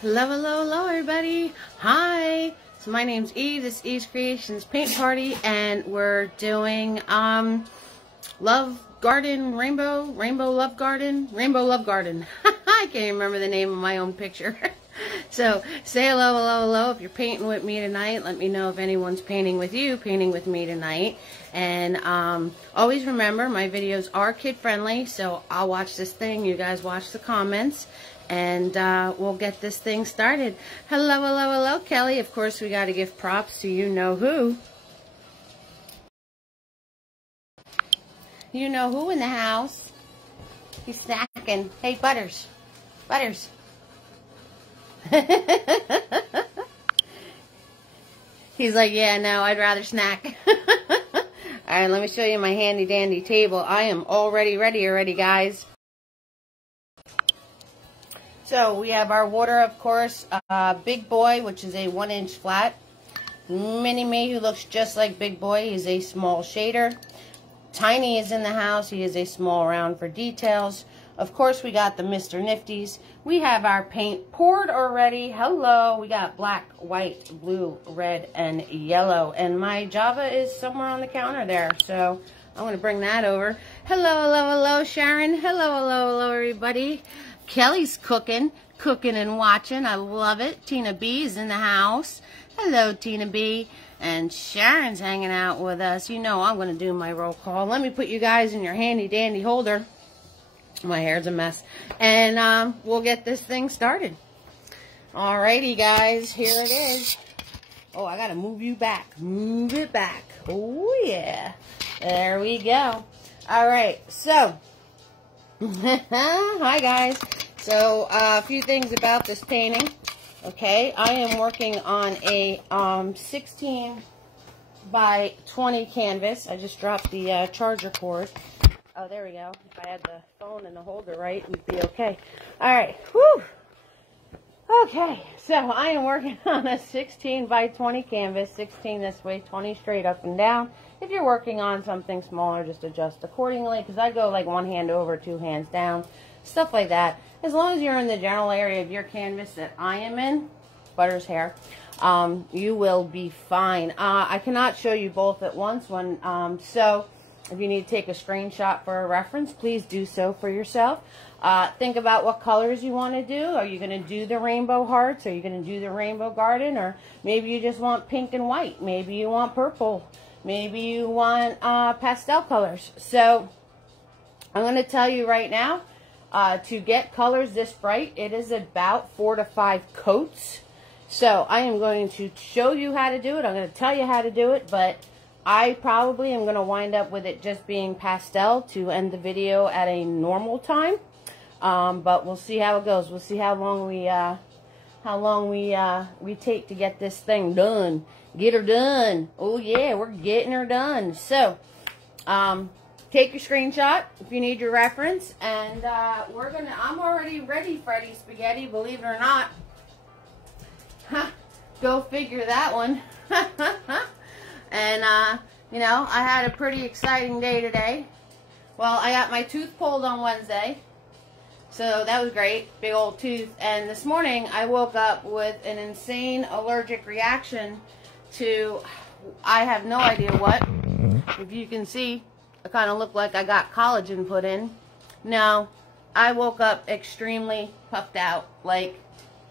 Hello, hello, hello, everybody. Hi. So my name's Eve. This is Eve's Creations Paint Party, and we're doing Love Garden, Rainbow Love Garden. I can't even remember the name of my own picture. So say hello, hello, hello. If you're painting with me tonight, let me know if anyone's painting with you, painting with me tonight. And always remember, my videos are kid friendly, so I'll watch this thing. You guys watch the comments. And we'll get this thing started. Hello, hello, hello, Kelly. Of course, we got to give props to you know who. You know who in the house. He's snacking. Hey, Butters. Butters. He's like, yeah, no, I'd rather snack. All right, let me show you my handy dandy table. I am already ready already, guys. So we have our water, of course, Big Boy, which is a 1-inch flat. Mini Me, who looks just like Big Boy, is a small shader. Tiny is in the house. He is a small round for details. Of course, we got the Mr. Nifties. We have our paint poured already. Hello. We got black, white, blue, red, and yellow. And my Java is somewhere on the counter there. So I'm going to bring that over. Hello, hello, hello, Sharon. Hello, hello, hello, everybody. Kelly's cooking and watching. I love it. Tina B is in the house. Hello, Tina B. And Sharon's hanging out with us. You know I'm going to do my roll call. Let me put you guys in your handy dandy holder. My hair's a mess. And we'll get this thing started. Alrighty, guys. Here it is. Oh, I got to move you back. Move it back. Oh, yeah. There we go. Alright, so... Hi guys. So a few things about this painting. Okay, I am working on a 16 by 20 canvas. I just dropped the charger cord. Oh, there we go. If I had the phone and the holder right, we'd be okay. All right. Whew. Okay, so I am working on a 16 by 20 canvas. 16 this way, 20 straight up and down. If you're working on something smaller, just adjust accordingly, because I go like one hand over, two hands down, stuff like that. As long as you're in the general area of your canvas that I am in, Butter's hair, you will be fine. I cannot show you both at once. So if you need to take a screenshot for a reference, please do so for yourself. Think about what colors you want to do. Are you going to do the rainbow hearts? Are you going to do the rainbow garden? Or maybe you just want pink and white. Maybe you want purple. Maybe you want pastel colors. So I'm going to tell you right now, to get colors this bright, it is about 4 to 5 coats. So I am going to show you how to do it. I'm going to tell you how to do it, but I probably am going to wind up with it just being pastel to end the video at a normal time. But we'll see how it goes. We'll see how long we take to get this thing done. Get her done. Oh yeah, we're getting her done. So, take your screenshot if you need your reference, and I'm already ready, Freddy Spaghetti, believe it or not. Go figure that one. And, you know, I had a pretty exciting day today. Well, I got my tooth pulled on Wednesday. So that was great, big old tooth. And this morning I woke up with an insane allergic reaction to, I have no idea what. If you can see, I kind of look like I got collagen put in. No, I woke up extremely puffed out, like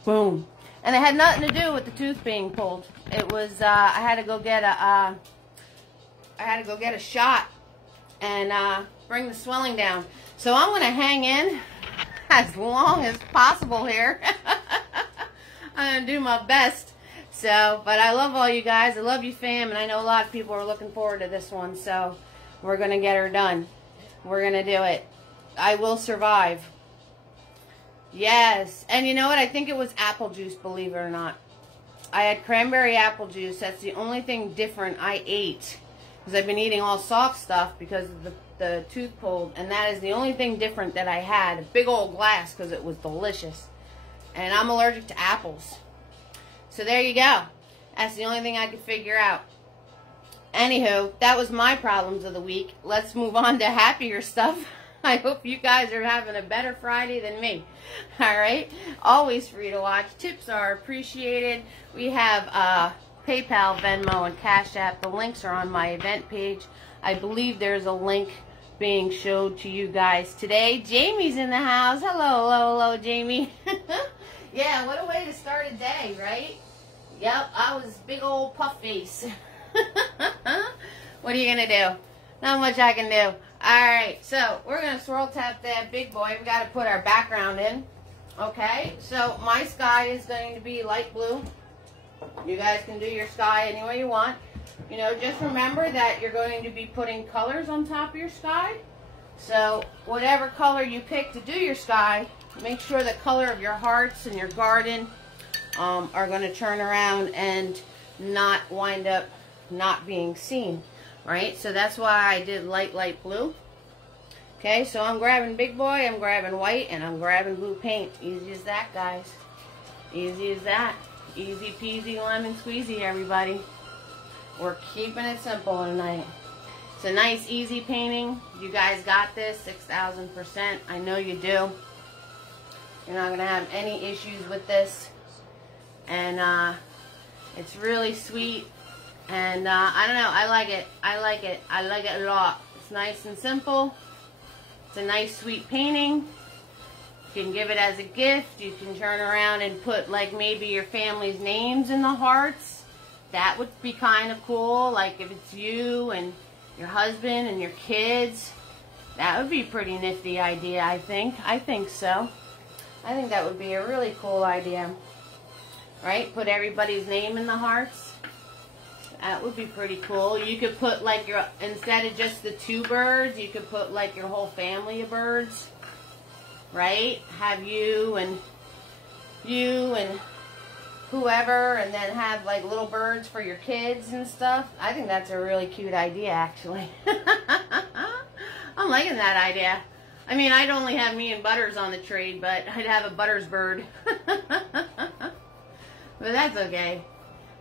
boom. And it had nothing to do with the tooth being pulled. It was I had to go get a shot and bring the swelling down. So I'm gonna hang in as long as possible here. I'm going to do my best. So, but I love all you guys. I love you, fam. And I know a lot of people are looking forward to this one. So, we're going to get her done. We're going to do it. I will survive. Yes. And you know what? I think it was apple juice, believe it or not. I had cranberry apple juice. That's the only thing different I ate. Because I've been eating all soft stuff because of the tooth pulled, and that is the only thing different that I had. A big old glass because it was delicious. And I'm allergic to apples. So there you go. That's the only thing I could figure out. Anywho, that was my problems of the week. Let's move on to happier stuff. I hope you guys are having a better Friday than me. All right? Always free to watch. Tips are appreciated. We have PayPal, Venmo, and Cash App. The links are on my event page. I believe there's a link being showed to you guys today. Jamie's in the house. Hello, hello, hello, Jamie. Yeah, what a way to start a day, right? Yep, I was big old puff face. What are you going to do? Not much I can do. Alright, so we're going to swirl tap that big boy. We got to put our background in. Okay, so my sky is going to be light blue. You guys can do your sky any way you want. You know, just remember that you're going to be putting colors on top of your sky. So whatever color you pick to do your sky, make sure the color of your hearts and your garden are going to turn around and not wind up not being seen. Right? So that's why I did light blue. Okay, so I'm grabbing big boy, I'm grabbing white, and I'm grabbing blue paint. Easy as that, guys. Easy as that. Easy peasy lemon squeezy, everybody. We're keeping it simple tonight. It's a nice, easy painting. You guys got this, 6,000%. I know you do. You're not going to have any issues with this. And it's really sweet. And I don't know, I like it. I like it. I like it a lot. It's nice and simple. It's a nice, sweet painting. You can give it as a gift. You can turn around and put like maybe your family's names in the hearts. That would be kind of cool. Like if it's you and your husband and your kids. That would be a pretty nifty idea, I think. I think so. I think that would be a really cool idea. Right? Put everybody's name in the hearts. That would be pretty cool. You could put like your, instead of just the 2 birds, you could put like your whole family of birds. Right? Have you and whoever, and then have like little birds for your kids and stuff. I think that's a really cute idea, actually. I'm liking that idea. I mean, I'd only have me and Butters on the tree, but I'd have a Butters bird. But that's okay.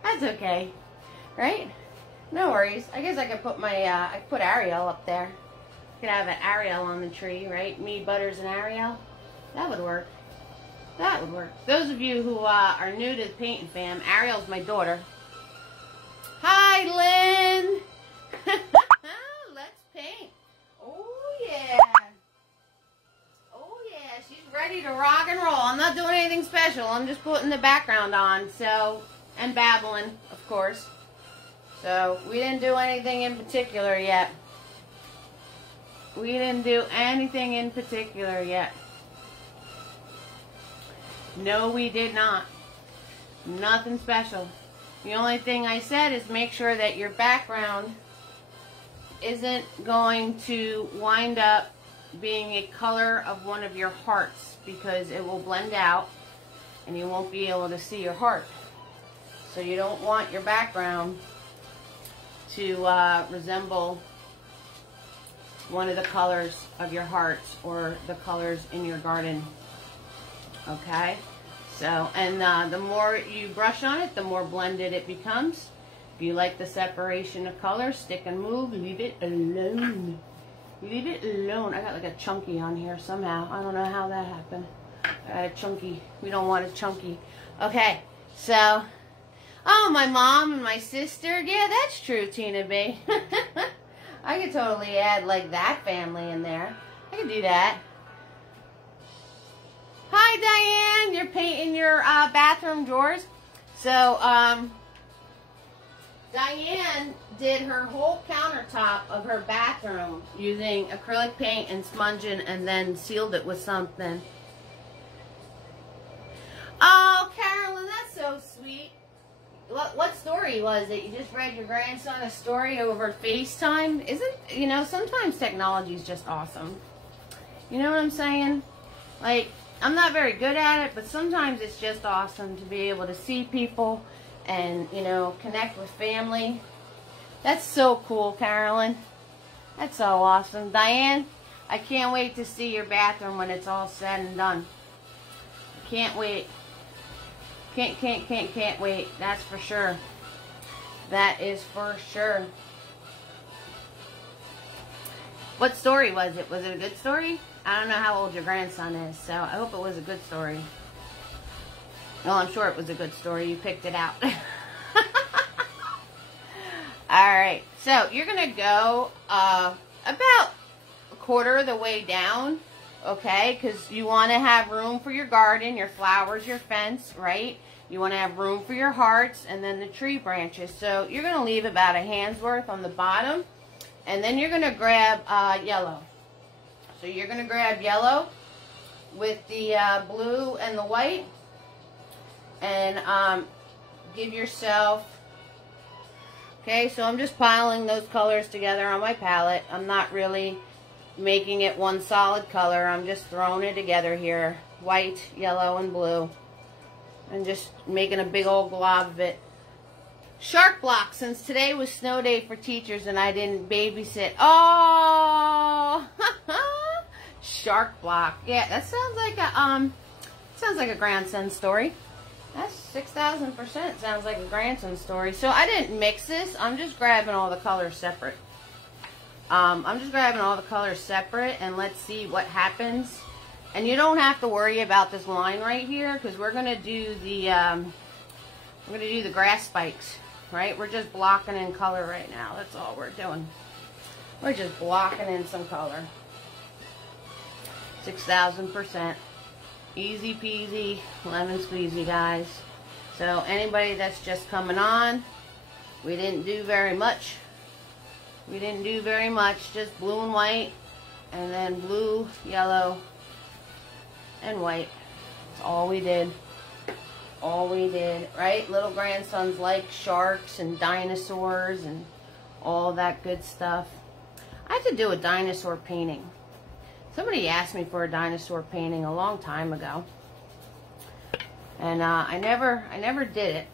That's okay. Right? No worries. I guess I could put my, I could put Ariel up there. Could have an Ariel on the tree, right? Me, Butters, and Ariel. That would work. That would work. Those of you who are new to the painting fam, Ariel's my daughter. Hi, Lynn! Let's paint. Oh, yeah. Oh, yeah. She's ready to rock and roll. I'm not doing anything special. I'm just putting the background on, so, and babbling, of course. So, we didn't do anything in particular yet. We didn't do anything in particular yet. No, we did not. Nothing special. The only thing I said is make sure that your background isn't going to wind up being a color of one of your hearts, because it will blend out and you won't be able to see your heart. So you don't want your background to resemble one of the colors of your hearts or the colors in your garden. Okay? So, and the more you brush on it, the more blended it becomes. If you like the separation of colors, stick and move, leave it alone. Leave it alone. I got like a chunky on here somehow. I don't know how that happened. I got a chunky. We don't want a chunky. Okay, so... Oh, my mom and my sister. Yeah, that's true, Tina B. I could totally add, like, that family in there. I could do that. Hi, Diane. You're painting your bathroom drawers. So, Diane did her whole countertop of her bathroom using acrylic paint and sponging, and then sealed it with something. Oh, Carolyn, that's so sweet. What story was it? You just read your grandson a story over FaceTime? Isn't, you know, sometimes technology is just awesome. You know what I'm saying? Like, I'm not very good at it, but sometimes it's just awesome to be able to see people and, you know, connect with family. That's so cool, Carolyn. That's so awesome. Diane, I can't wait to see your bathroom when it's all said and done. Can't wait. Can't wait. That's for sure. That is for sure. What story was it? Was it a good story? I don't know how old your grandson is, so I hope it was a good story. Well, I'm sure it was a good story. You picked it out. Alright, so you're going to go about a quarter of the way down, okay? Because you want to have room for your garden, your flowers, your fence, right? You want to have room for your hearts and then the tree branches. So you're going to leave about a hand's worth on the bottom. And then you're going to grab yellow. So you're going to grab yellow with the blue and the white. And give yourself... Okay, so I'm just piling those colors together on my palette. I'm not really making it one solid color. I'm just throwing it together here. White, yellow, and blue. And just making a big old glob of it. Shark block, since today was snow day for teachers and I didn't babysit. Oh! Shark block. Yeah, that sounds like a grandson story. That's 6,000% sounds like a grandson story. So I didn't mix this. I'm just grabbing all the colors separate. And let's see what happens. And you don't have to worry about this line right here because we're gonna do the grass spikes, right? We're just blocking in color right now. That's all we're doing. We're just blocking in some color. 6,000%. Easy peasy, lemon squeezy, guys. So anybody that's just coming on, we didn't do very much. Just blue and white, and then blue, yellow, and white. That's all we did. Right? Little grandsons like sharks and dinosaurs and all that good stuff. I have to do a dinosaur painting. Somebody asked me for a dinosaur painting a long time ago, and I never did it.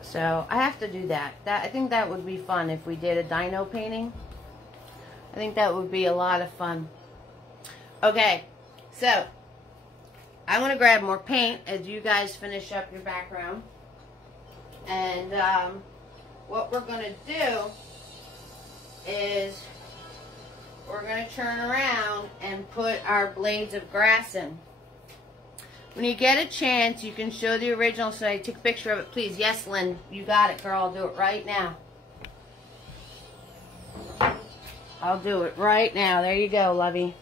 So I have to do that. I think that would be fun if we did a dino painting. I think that would be a lot of fun. Okay, so I want to grab more paint as you guys finish up your background, and what we're going to do is we're going to turn around and put our blades of grass in. When you get a chance, you can show the original. So I took a picture of it, please. Yes, Lynn, you got it, girl. I'll do it right now. I'll do it right now. There you go, lovey.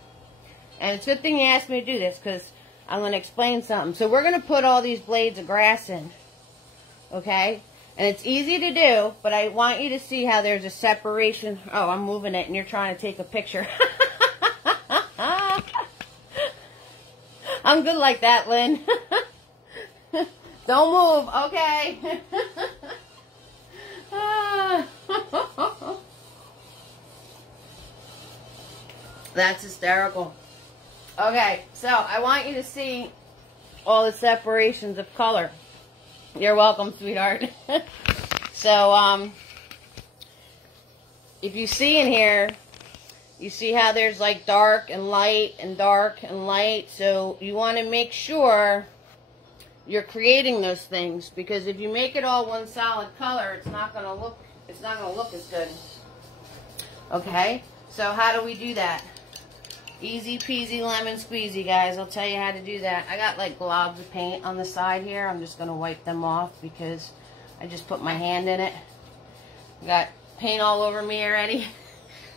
And it's a good thing you asked me to do this because I'm going to explain something. So we're going to put all these blades of grass in. Okay? And it's easy to do, but I want you to see how there's a separation. Oh, I'm moving it and you're trying to take a picture. I'm good like that, Lynn. Don't move, okay? That's hysterical. Okay, so I want you to see all the separations of color. You're welcome, sweetheart. So, if you see in here, you see how there's like dark and light and dark and light. So you want to make sure you're creating those things, because if you make it all one solid color, it's not going to look as good. Okay? So how do we do that? Easy peasy lemon squeezy, guys. I'll tell you how to do that. I got like globs of paint on the side here. I'm just going to wipe them off because I just put my hand in it. Got paint all over me already.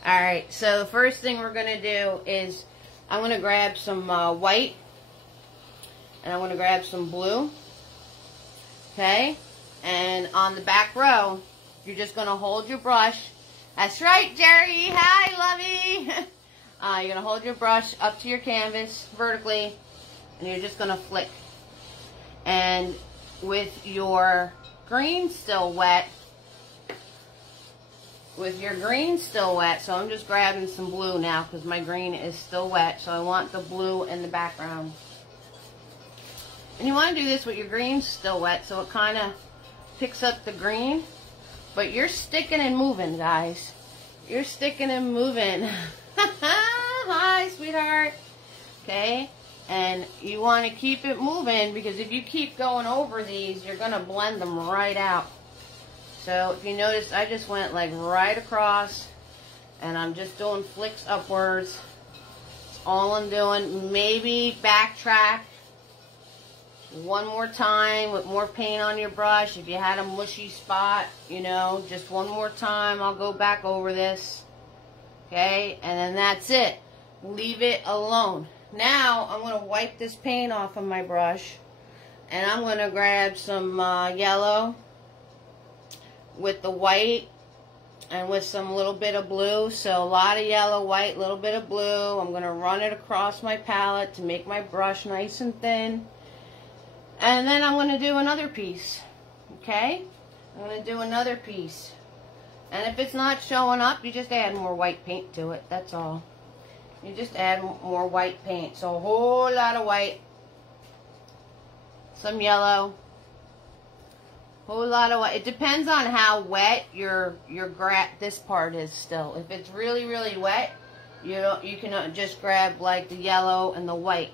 Alright, so the first thing we're going to do is I'm going to grab some white and I'm going to grab some blue. Okay? And on the back row, you're just going to hold your brush. That's right, Jerry. Hi, lovey. You're going to hold your brush up to your canvas vertically, and you're just going to flick. And with your green still wet, so I'm just grabbing some blue now because my green is still wet, so I want the blue in the background. And you want to do this with your green still wet, so it kind of picks up the green. But you're sticking and moving, guys. You're sticking and moving. Hi, sweetheart. Okay, and you want to keep it moving, because if you keep going over these, you're going to blend them right out. So if you notice, I just went like right across And I'm just doing flicks upwards. That's all I'm doing. Maybe backtrack one more time with more paint on your brush. If you had a mushy spot, you know, just one more time. I'll go back over this. Okay, and then that's it. Leave it alone. Now, I'm going to wipe this paint off of my brush. And I'm going to grab some yellow with the white and with some little bit of blue. So a lot of yellow, white, little bit of blue. I'm going to run it across my palette to make my brush nice and thin. And then I'm going to do another piece. Okay? I'm going to do another piece. And if it's not showing up, you just add more white paint to it. That's all. You just add more white paint. So a whole lot of white. Some yellow. Whole lot of white. It depends on how wet your this part is still. If it's really, really wet, you can just grab like the yellow and the white.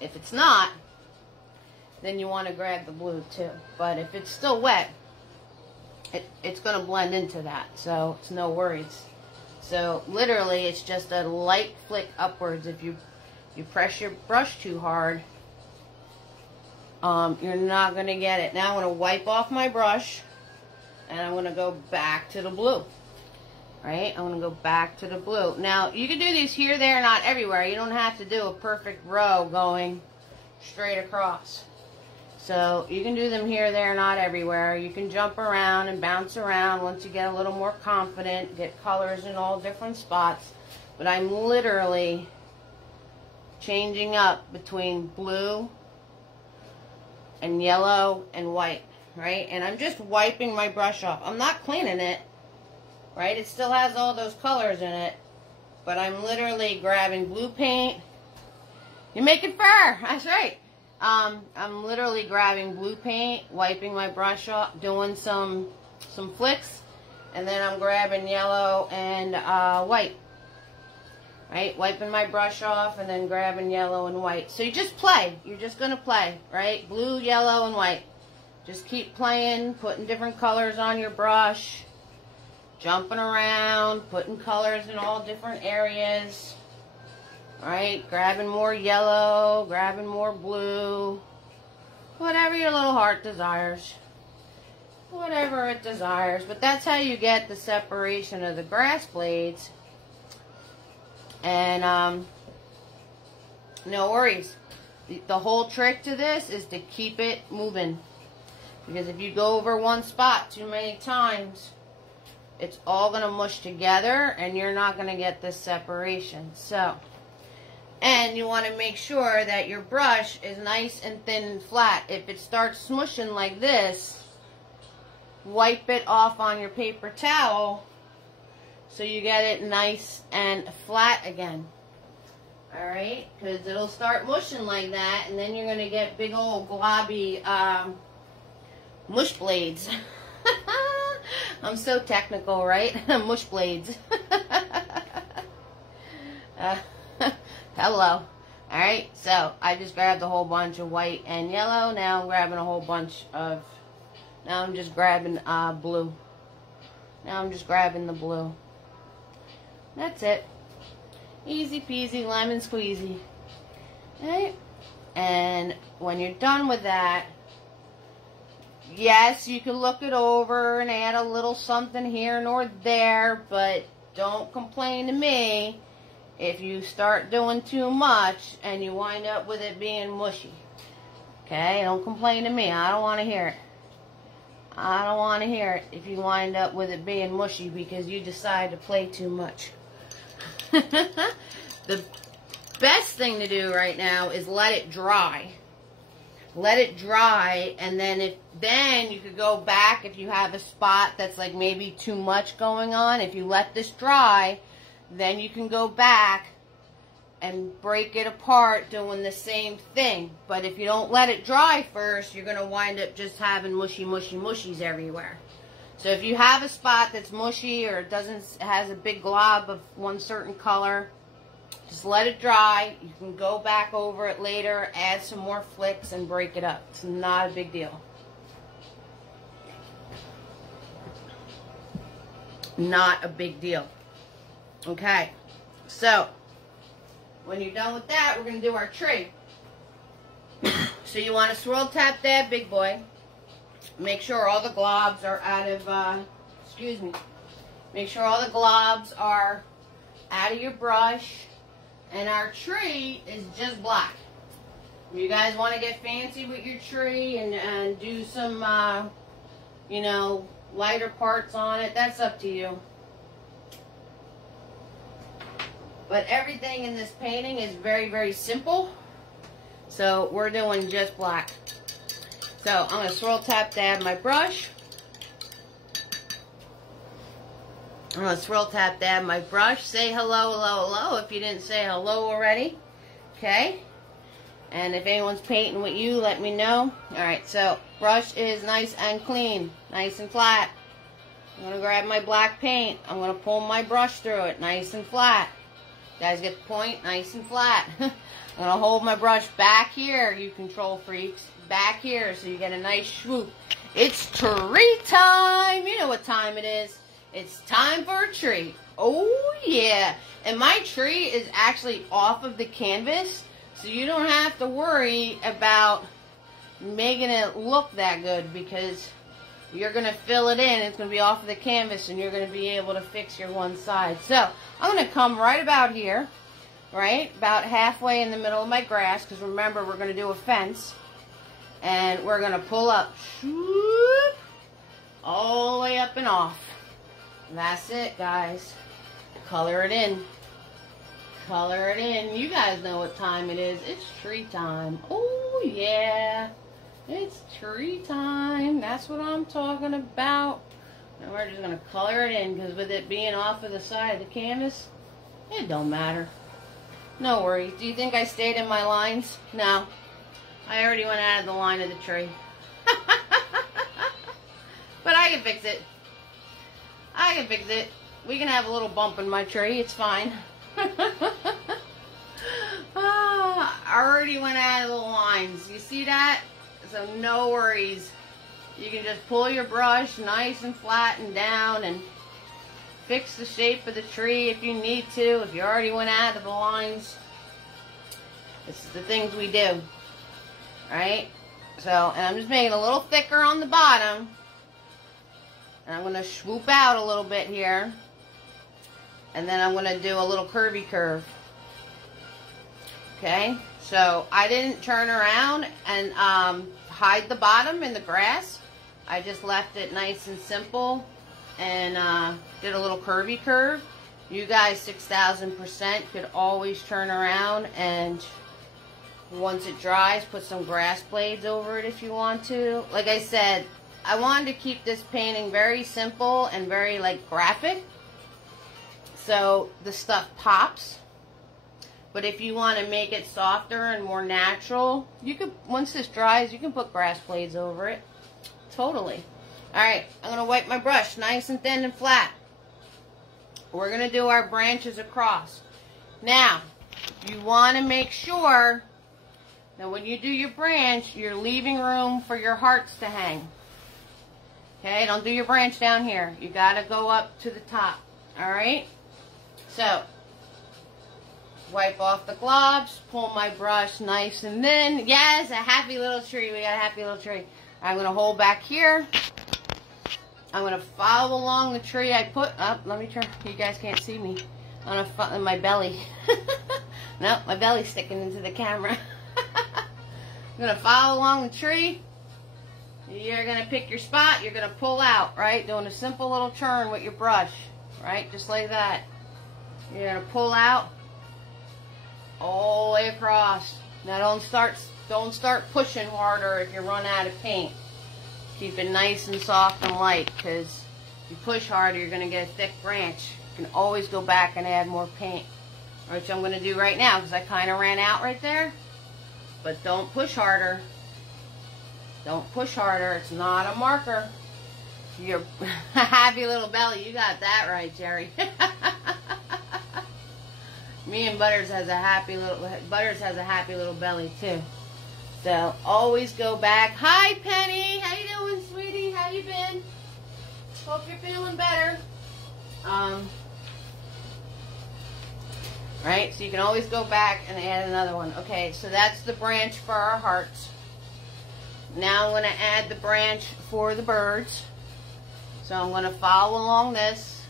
If it's not, then you want to grab the blue too. But if it's still wet, it's going to blend into that, so it's no worries. So literally, it's just a light flick upwards. If you press your brush too hard, you're not going to get it. Now I'm going to wipe off my brush, and I'm going to go back to the blue. Right? I'm going to go back to the blue. Now, you can do these here, there, not everywhere. You don't have to do a perfect row going straight across. So you can do them here, there, not everywhere. You can jump around and bounce around once you get a little more confident, get colors in all different spots. But I'm literally changing up between blue and yellow and white, right? And I'm just wiping my brush off. I'm not cleaning it, right? It still has all those colors in it. But I'm literally grabbing blue paint. You're making fur, that's right. I'm literally grabbing blue paint, wiping my brush off, doing some flicks, and then I'm grabbing yellow and white. Right? Wiping my brush off and then grabbing yellow and white. So you just play. You're just going to play, right? Blue, yellow, and white. Just keep playing, putting different colors on your brush, jumping around, putting colors in all different areas. Right, grabbing more yellow, grabbing more blue, whatever your little heart desires, whatever it desires. But that's how you get the separation of the grass blades. And no worries. The whole trick to this is to keep it moving. Because if you go over one spot too many times, it's all going to mush together and you're not going to get this separation. So... and you want to make sure that your brush is nice and thin and flat. If it starts smushing like this, wipe it off on your paper towel so you get it nice and flat again. Alright? Because it'll start mushing like that, and then you're going to get big old globby mush blades. I'm so technical, right? Mush blades. Hello. Alright, so I just grabbed a whole bunch of white and yellow. Now I'm grabbing a whole bunch of... now I'm just grabbing blue. Now I'm just grabbing the blue. That's it. Easy peasy, lemon squeezy. Alright? And when you're done with that, yes, you can look it over and add a little something here nor there, but don't complain to me if you start doing too much and you wind up with it being mushy. Okay? Don't complain to me. I don't want to hear it. I don't want to hear it if you wind up with it being mushy because you decide to play too much. The best thing to do right now is let it dry. Let it dry, and then you could go back if you have a spot that's like maybe too much going on. If you let this dry, then you can go back and break it apart doing the same thing. But if you don't let it dry first, you're going to wind up just having mushies everywhere. So if you have a spot that's mushy or has a big glob of one certain color, just let it dry. You can go back over it later, add some more flicks, and break it up. It's not a big deal. Not a big deal. Okay, so when you're done with that, we're going to do our tree. So you want to swirl tap that big boy. Make sure all the globs are out of, make sure all the globs are out of your brush. And our tree is just black. If you guys want to get fancy with your tree and do some, you know, lighter parts on it, that's up to you. But everything in this painting is very, very simple. So we're doing just black. So I'm going to swirl tap dab my brush. I'm going to swirl tap dab my brush. Say hello, hello, hello if you didn't say hello already. Okay. And if anyone's painting with you, let me know. Alright, so brush is nice and clean. Nice and flat. I'm going to grab my black paint. I'm going to pull my brush through it. Nice and flat. You guys get the point? Nice and flat. I'm going to hold my brush back here, you control freaks. Back here, so you get a nice swoop. It's tree time! You know what time it is. It's time for a tree. Oh, yeah. And my tree is actually off of the canvas, so you don't have to worry about making it look that good, because you're going to fill it in. It's going to be off of the canvas, and you're going to be able to fix your one side. So I'm going to come right about here, right? About halfway in the middle of my grass, because remember, we're going to do a fence. And we're going to pull up, shoop, all the way up and off. That's it, guys. Color it in. Color it in. You guys know what time it is. It's tree time. Oh, yeah. It's tree time. That's what I'm talking about. And we're just going to color it in, because with it being off of the side of the canvas, it don't matter. No worries. Do you think I stayed in my lines? No. I already went out of the line of the tree. But I can fix it. I can fix it. We can have a little bump in my tree. It's fine. I already went out of the lines. You see that? So no worries. You can just pull your brush nice and flat and down and fix the shape of the tree if you need to. If you already went out of the lines. This is the things we do. Right? So, and I'm just making it a little thicker on the bottom. And I'm going to swoop out a little bit here. And then I'm going to do a little curvy curve. Okay? So, I didn't turn around and hide the bottom in the grass. I just left it nice and simple. And did a little curvy curve. You guys, 6,000% could always turn around and once it dries, put some grass blades over it if you want to. Like I said, I wanted to keep this painting very simple and very like graphic. So the stuff pops. But if you want to make it softer and more natural, you could, once this dries, you can put grass blades over it. Totally. Alright, I'm going to wipe my brush nice and thin and flat. We're going to do our branches across. Now, you want to make sure now, when you do your branch, you're leaving room for your hearts to hang. Okay, don't do your branch down here. You got to go up to the top. Alright? So, wipe off the globs, pull my brush nice and thin. Yes, a happy little tree. We got a happy little tree. I'm going to hold back here. I'm going to follow along the tree I put up. Let me turn. You guys can't see me. I'm going to my belly. Nope, my belly's sticking into the camera. I'm going to follow along the tree. You're going to pick your spot. You're going to pull out, right? Doing a simple little turn with your brush, right? Just like that. You're going to pull out all the way across. Now don't start pushing harder if you run out of paint. Keep it nice and soft and light, because if you push harder, you're going to get a thick branch. You can always go back and add more paint, which I'm going to do right now because I kind of ran out right there. But don't push harder. Don't push harder. It's not a marker. Your happy little belly. You got that right, Jerry. Me and Butters has a happy little belly too. So always go back. Hi, Penny. How you doing, sweetie? How you been? Hope you're feeling better. right? So you can always go back and add another one. Okay, so that's the branch for our hearts. Now I'm going to add the branch for the birds. So I'm going to follow along this,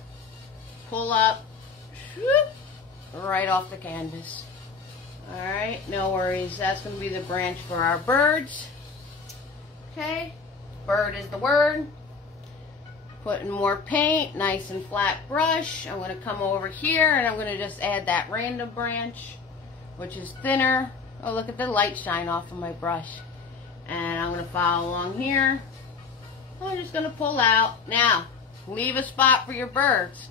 pull up, whoop, right off the canvas. Alright, no worries. That's going to be the branch for our birds. Okay, bird is the word. Putting more paint, nice and flat brush. I'm going to come over here and I'm going to just add that random branch, which is thinner. Oh, look at the light shine off of my brush. And I'm going to follow along here. I'm just going to pull out. Now, leave a spot for your birds.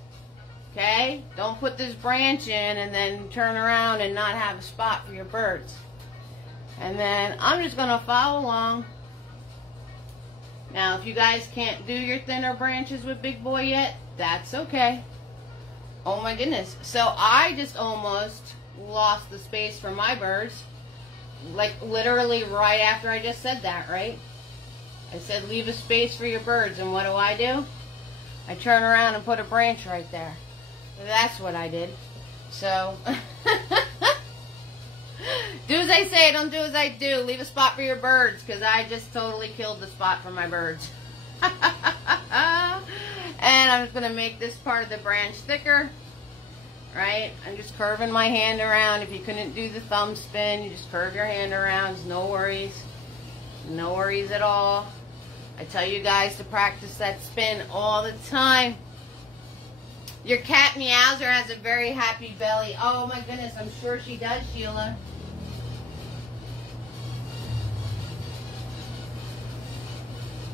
Okay? Don't put this branch in and then turn around and not have a spot for your birds. And then I'm just going to follow along. Now, if you guys can't do your thinner branches with Big Boy yet, that's okay. Oh my goodness. So I just almost lost the space for my birds. Like literally right after I just said that, right? I said leave a space for your birds, and what do? I turn around and put a branch right there. That's what I did. So, do as I say, don't do as I do. Leave a spot for your birds, because I just totally killed the spot for my birds. And I'm just going to make this part of the branch thicker. Right? I'm just curving my hand around. If you couldn't do the thumb spin, you just curve your hand around. No worries. No worries at all. I tell you guys to practice that spin all the time. Your cat Meowser has a very happy belly. Oh my goodness, I'm sure she does, Sheila.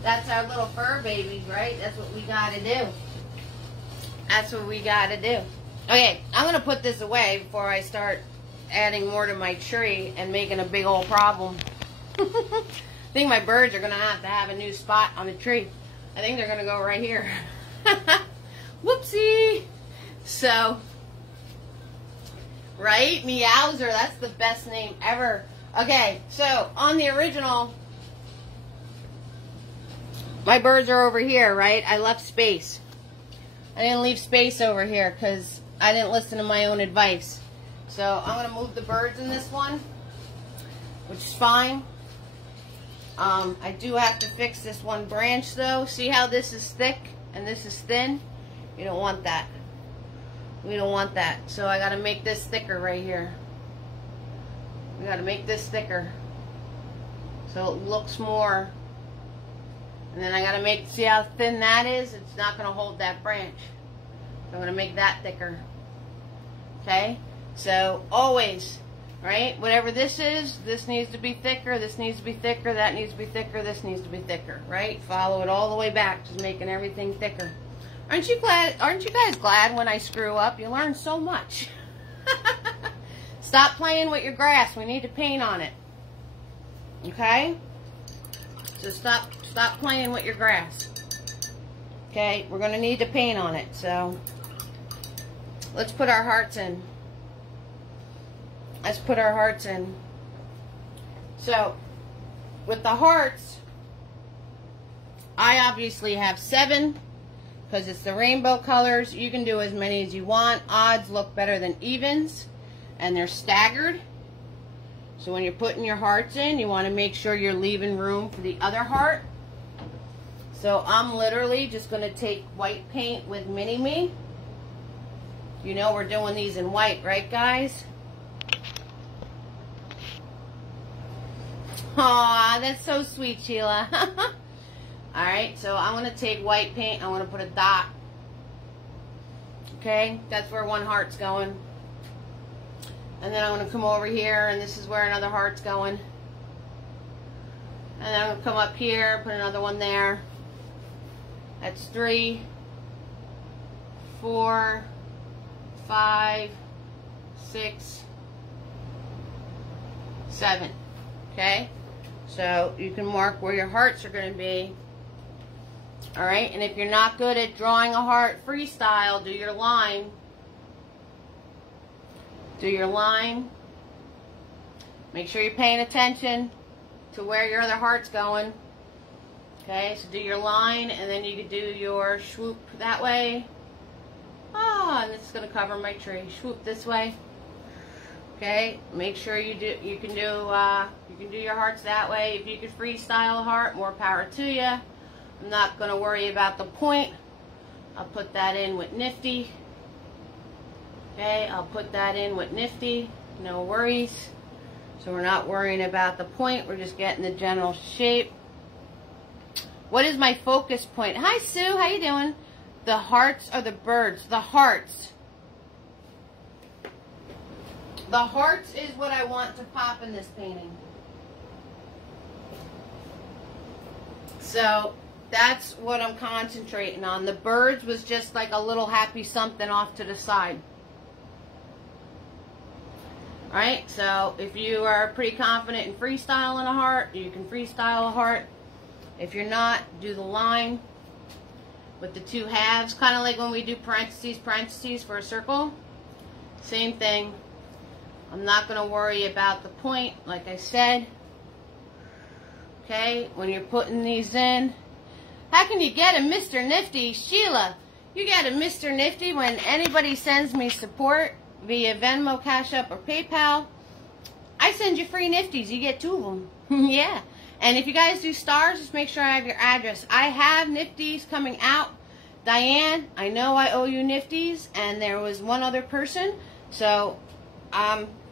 That's our little fur babies, right? That's what we gotta do. That's what we gotta do. Okay, I'm gonna put this away before I start adding more to my tree and making a big old problem. I think my birds are gonna have a new spot on the tree. I think they're gonna go right here. Whoopsie! So, right? Meowser, that's the best name ever. Okay, so on the original, my birds are over here, right? I left space. I didn't leave space over here because I didn't listen to my own advice. So I'm going to move the birds in this one, which is fine. I do have to fix this one branch though. See how this is thick and this is thin? You don't want that. We don't want that. So I got to make this thicker right here. We got to make this thicker so it looks more. And then I got to make, see how thin that is? It's not going to hold that branch. So I'm going to make that thicker. Okay? So always, right? Whatever this is, this needs to be thicker, this needs to be thicker, that needs to be thicker, this needs to be thicker, right? Follow it all the way back, just making everything thicker. Aren't you guys glad when I screw up? You learn so much. Stop playing with your grass. We need to paint on it. Okay? So stop playing with your grass. Okay? We're going to need to paint on it. So let's put our hearts in. Let's put our hearts in. So with the hearts, I obviously have 7. Because it's the rainbow colors. You can do as many as you want. Odds look better than evens. And they're staggered. So when you're putting your hearts in, you want to make sure you're leaving room for the other heart. So I'm literally just going to take white paint with Mini-Me. You know we're doing these in white, right guys? Aw, that's so sweet, Sheila. Alright, so I'm going to take white paint. I'm going to put a dot. Okay, that's where one heart's going. And then I'm going to come over here, and this is where another heart's going. And then I'm going to come up here, put another one there. That's 3, 4, 5, 6, 7. Okay, so you can mark where your hearts are going to be. Alright, and if you're not good at drawing a heart freestyle, do your line. Do your line. Make sure you're paying attention to where your other heart's going. Okay, so do your line, and then you can do your swoop that way. Ah, and this is going to cover my tree. Swoop this way. Okay, make sure you can do your hearts that way. If you could freestyle a heart, more power to you. I'm not going to worry about the point. I'll put that in with nifty. Okay, I'll put that in with nifty. No worries. So we're not worrying about the point. We're just getting the general shape. What is my focus point? Hi, Sue. How you doing? The hearts or the birds? The hearts. The hearts is what I want to pop in this painting. So that's what I'm concentrating on. The birds was just like a little happy something off to the side. Alright, so if you are pretty confident in freestyling a heart, you can freestyle a heart. If you're not, do the line with the two halves. Kind of like when we do parentheses, parentheses for a circle. Same thing. I'm not going to worry about the point, like I said. Okay, when you're putting these in. How can you get a Mr. Nifty? Sheila, you get a Mr. Nifty when anybody sends me support via Venmo, Cash App, or PayPal. I send you free Nifties. You get 2 of them. Yeah. And if you guys do stars, just make sure I have your address. I have Nifties coming out. Diane, I know I owe you Nifties, and there was one other person. So,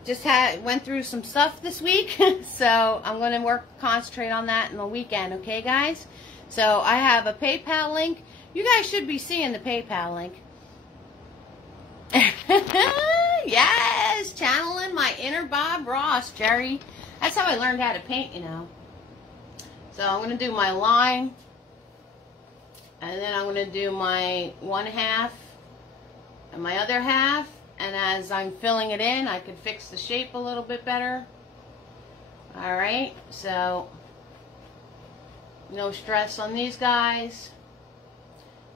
just went through some stuff this week, so I'm going to concentrate on that in the weekend, okay, guys? So I have a PayPal link. You guys should be seeing the PayPal link. Yes, channeling my inner Bob Ross, Jerry. That's how I learned how to paint, you know. So I'm going to do my line, and then I'm going to do my 1/2 and my other half. And as I'm filling it in, I can fix the shape a little bit better. Alright, so no stress on these guys.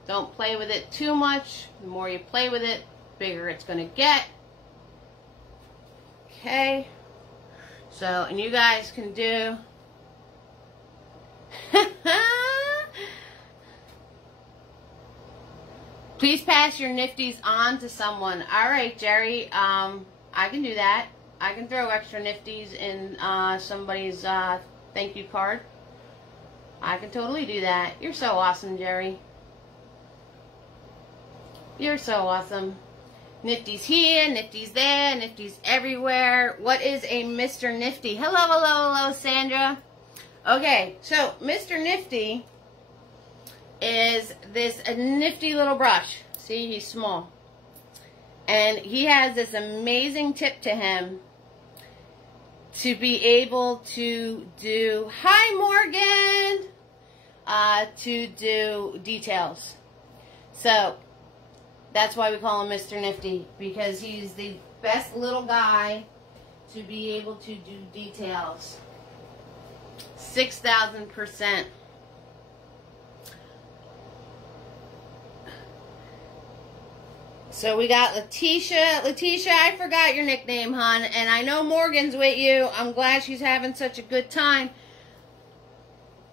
Don't play with it too much. The more you play with it, the bigger it's going to get. Okay. So, and you guys can do... Please pass your Nifties on to someone. All right, Jerry. I can do that. I can throw extra Nifties in somebody's thank you card. I can totally do that. You're so awesome, Jerry. You're so awesome. Nifty's here, Nifty's there, Nifty's everywhere. What is a Mr. Nifty? Hello, hello, hello, Sandra. Okay, so Mr. Nifty is this nifty little brush. See, he's small. And he has this amazing tip to him to be able to do, hi Morgan, to do details. So, that's why we call him Mr. Nifty, because he's the best little guy to be able to do details. 6,000%. So we got Letitia. Letitia, I forgot your nickname, hon. And I know Morgan's with you. I'm glad she's having such a good time.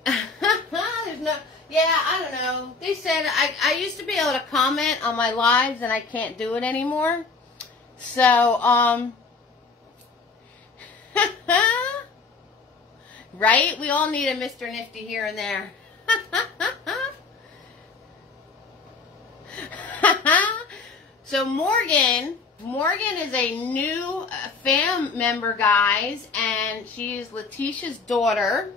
There's no... Yeah, I don't know. They said I used to be able to comment on my lives, and I can't do it anymore. So, right? We all need a Mr. Nifty here and there. So Morgan is a new fam member, guys, and she's Letitia's daughter,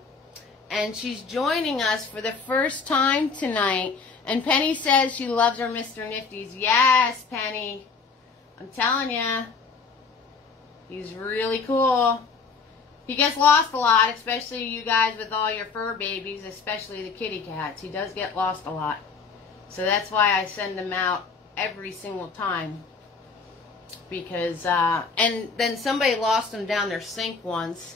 and she's joining us for the first time tonight. And Penny says she loves her Mr. Nifties. Yes, Penny. I'm telling you, he's really cool. He gets lost a lot, especially you guys with all your fur babies, especially the kitty cats. He does get lost a lot. So that's why I send him out every single time, because and then somebody lost him down their sink once.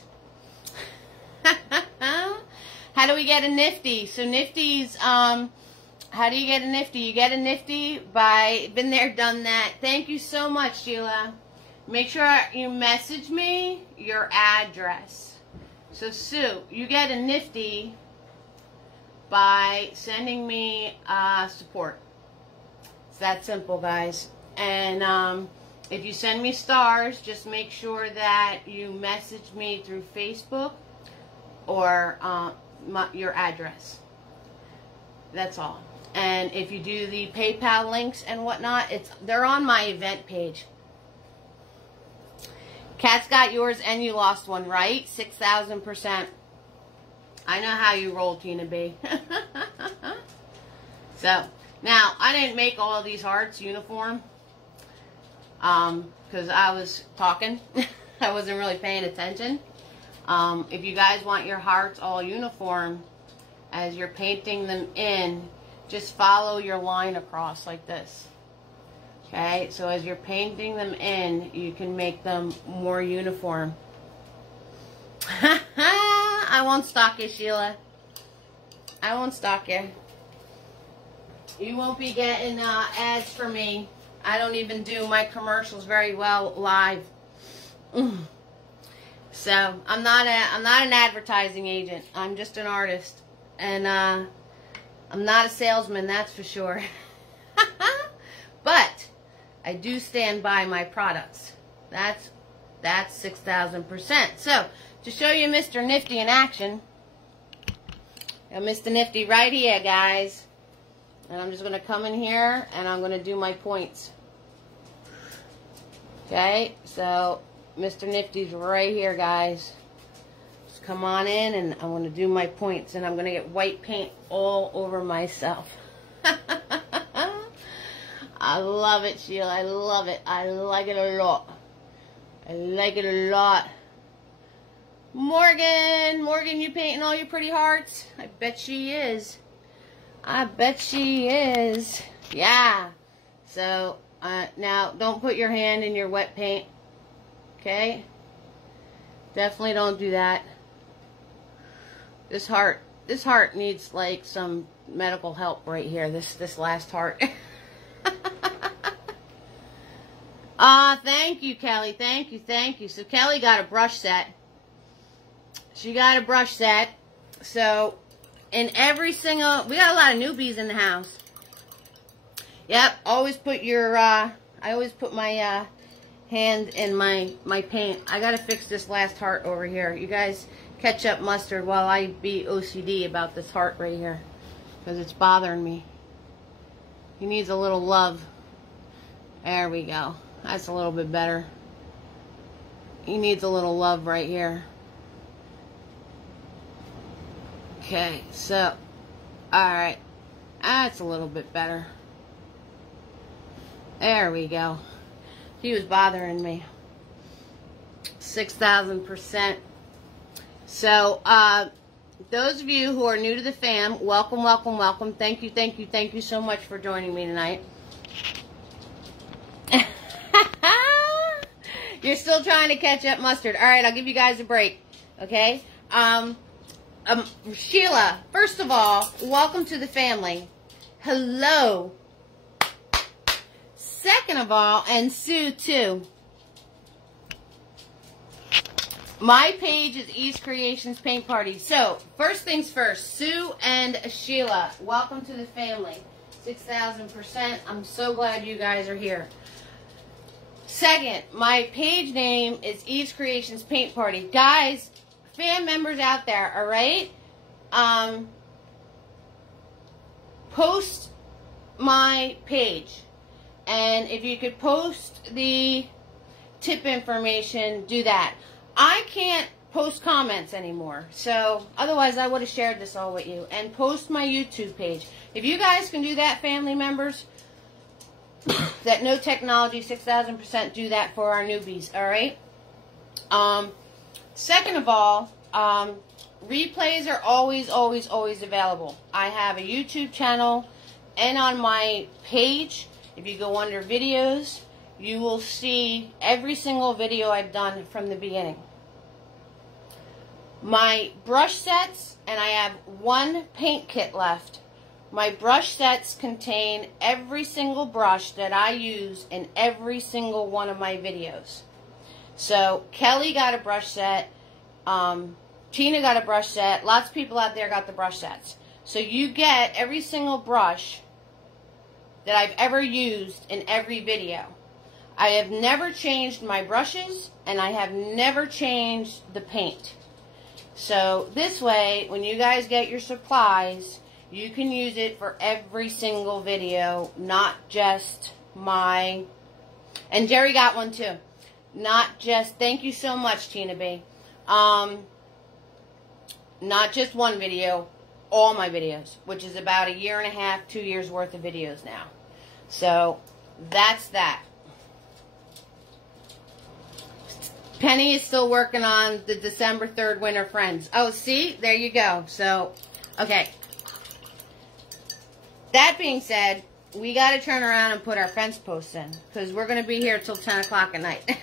How do we get a Nifty? So Nifties, how do you get a Nifty? You get a Nifty by, been there, done that. Thank you so much, Sheila. Make sure you message me your address. So Sue, you get a Nifty by sending me support. That simple, guys. And If you send me stars, just make sure that you message me through Facebook or your address. That's all. And if you do the PayPal links and whatnot, they're on my event page. Cat's got yours and you lost one, right? 6,000%. I know how you roll, Tina B. So, now, I didn't make all these hearts uniform. Because I was talking. I wasn't really paying attention. If you guys want your hearts all uniform, as you're painting them in, just follow your line across like this. Okay, so as you're painting them in, you can make them more uniform. I won't stalk you, Sheila. I won't stalk you. You won't be getting ads for me. I don't even do my commercials very well live. So I'm not an advertising agent. I'm just an artist, and I'm not a salesman, that's for sure. But I do stand by my products. That's 6,000%. So to show you Mr. Nifty in action, got Mr. Nifty right here, guys. And I'm just going to come in here and I'm going to do my points. Okay, so Mr. Nifty's right here, guys. Just come on in and I'm going to do my points. And I'm going to get white paint all over myself. I love it, Sheila. I love it. I like it a lot. I like it a lot. Morgan, you painting all your pretty hearts? I bet she is. I bet she is. Yeah. So, now, don't put your hand in your wet paint. Okay? Definitely don't do that. This heart needs, like, some medical help right here. This last heart. Thank you, Kelly. Thank you. So, Kelly got a brush set. She got a brush set. So, in every single... We got a lot of newbies in the house. Yep, always put your... I always put my hand in my paint. I gotta fix this last heart over here. You guys catch up mustard while I be OCD about this heart right here. Because it's bothering me. He needs a little love. There we go. That's a little bit better. He needs a little love right here. Okay, so, alright. That's a little bit better. There we go. He was bothering me. 6,000%. So, those of you who are new to the fam, welcome, welcome, welcome. Thank you so much for joining me tonight. You're still trying to catch up mustard. Alright, I'll give you guys a break. Okay? Sheila, first of all, welcome to the family. Hello. Second of all, and Sue too. My page is E's Creations Paint Party. So, first things first, Sue and Sheila, welcome to the family. 6,000%. I'm so glad you guys are here. Second, my page name is E's Creations Paint Party. Guys, fan members out there, alright? Post my page. And if you could post the tip information, do that. I can't post comments anymore. So, otherwise I would have shared this all with you. And post my YouTube page. If you guys can do that, family members, that know technology, 6,000%, do that for our newbies, alright? Second of all, replays are always available. I have a YouTube channel, and on my page, if you go under videos, you will see every single video I've done from the beginning. My brush sets, and I have one paint kit left. My brush sets contain every single brush that I use in every single one of my videos. So, Kelly got a brush set. Tina got a brush set. Lots of people out there got the brush sets. So, you get every single brush that I've ever used in every video. I have never changed my brushes, and I have never changed the paint. So this way, when you guys get your supplies, you can use it for every single video, not just my... And Jerry got one too. Not just... Thank you so much, Tina B. Not just one video, all my videos, which is about 1.5 years, 2 years worth of videos now. So, that's that. Penny is still working on the December 3rd Winter Friends. Oh, see? There you go. So, okay. That being said, we got to turn around and put our fence posts in, because we're going to be here till 10 o'clock at night.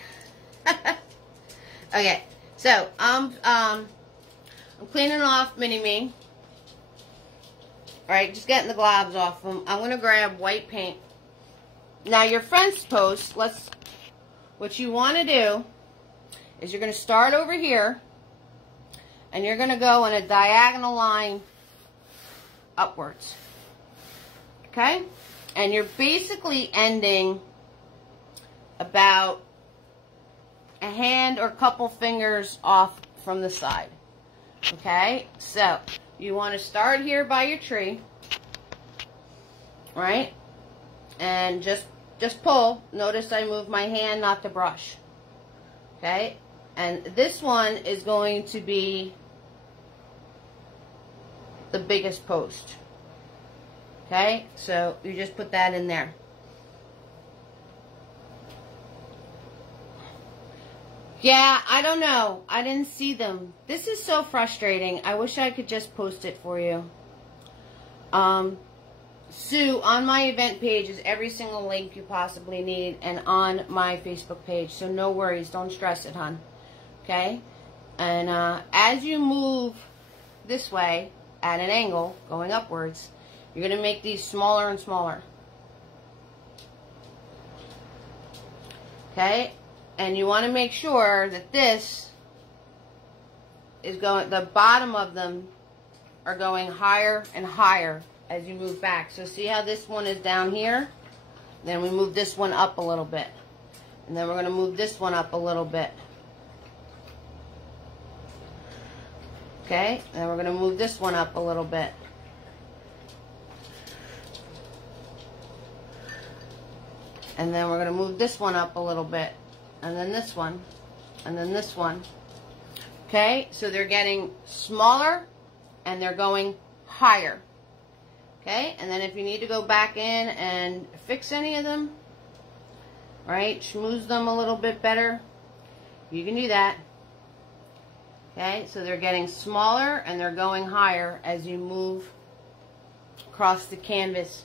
Okay. So, I'm cleaning off Mini-Me. Alright, just getting the globs off them. I'm going to grab white paint. Now, your fence posts, what you want to do is you're going to start over here, and you're going to go in a diagonal line upwards. Okay? And you're basically ending about a hand or a couple fingers off from the side. Okay? So, you want to start here by your tree. Right? And just pull. Notice I move my hand, not the brush. Okay? And this one is going to be the biggest post. Okay? So, you just put that in there. Yeah, I don't know. I didn't see them. This is so frustrating. I wish I could just post it for you. Sue, on my event page is every single link you possibly need, and on my Facebook page. So no worries. Don't stress it, hon. Okay? And as you move this way at an angle, going upwards, you're going to make these smaller and smaller. Okay? And you want to make sure that this is going, the bottom of them are going higher and higher as you move back. So see how this one is down here? Then we move this one up a little bit. And then we're going to move this one up a little bit. Okay? And then we're going to move this one up a little bit. And then we're going to move this one up a little bit. And then this one. And then this one. Okay? So they're getting smaller and they're going higher. Okay? And then if you need to go back in and fix any of them, right, schmooze them a little bit better, you can do that. Okay? So they're getting smaller and they're going higher as you move across the canvas.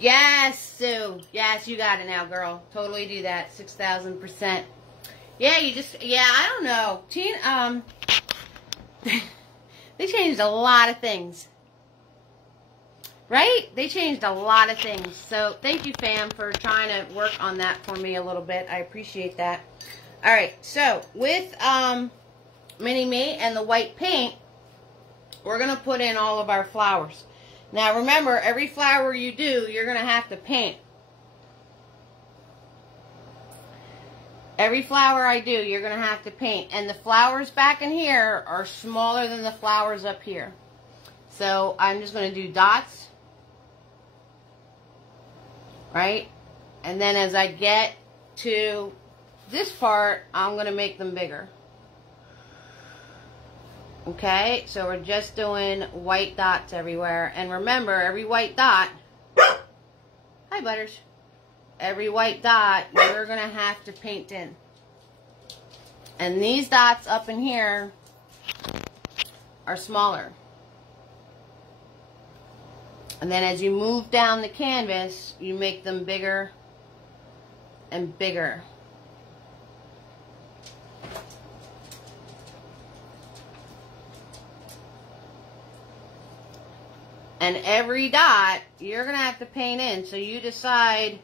Yes, Sue. Yes, you got it now, girl. Totally do that. 6,000%. Yeah, you just, yeah, I don't know. They changed a lot of things. Right? They changed a lot of things. So, thank you, fam, for trying to work on that for me a little bit. I appreciate that. Alright, so, with Mini-Me and the white paint, we're going to put in all of our flowers. Now remember, every flower you do, you're going to have to paint. Every flower I do, you're going to have to paint. And the flowers back in here are smaller than the flowers up here. So I'm just going to do dots. Right? And then as I get to this part, I'm going to make them bigger. Okay, so we're just doing white dots everywhere. And remember, every white dot... Hi, Butters. Every white dot, you're going to have to paint in. And these dots up in here are smaller. And then as you move down the canvas, you make them bigger and bigger. And every dot, you're going to have to paint in. So you decide.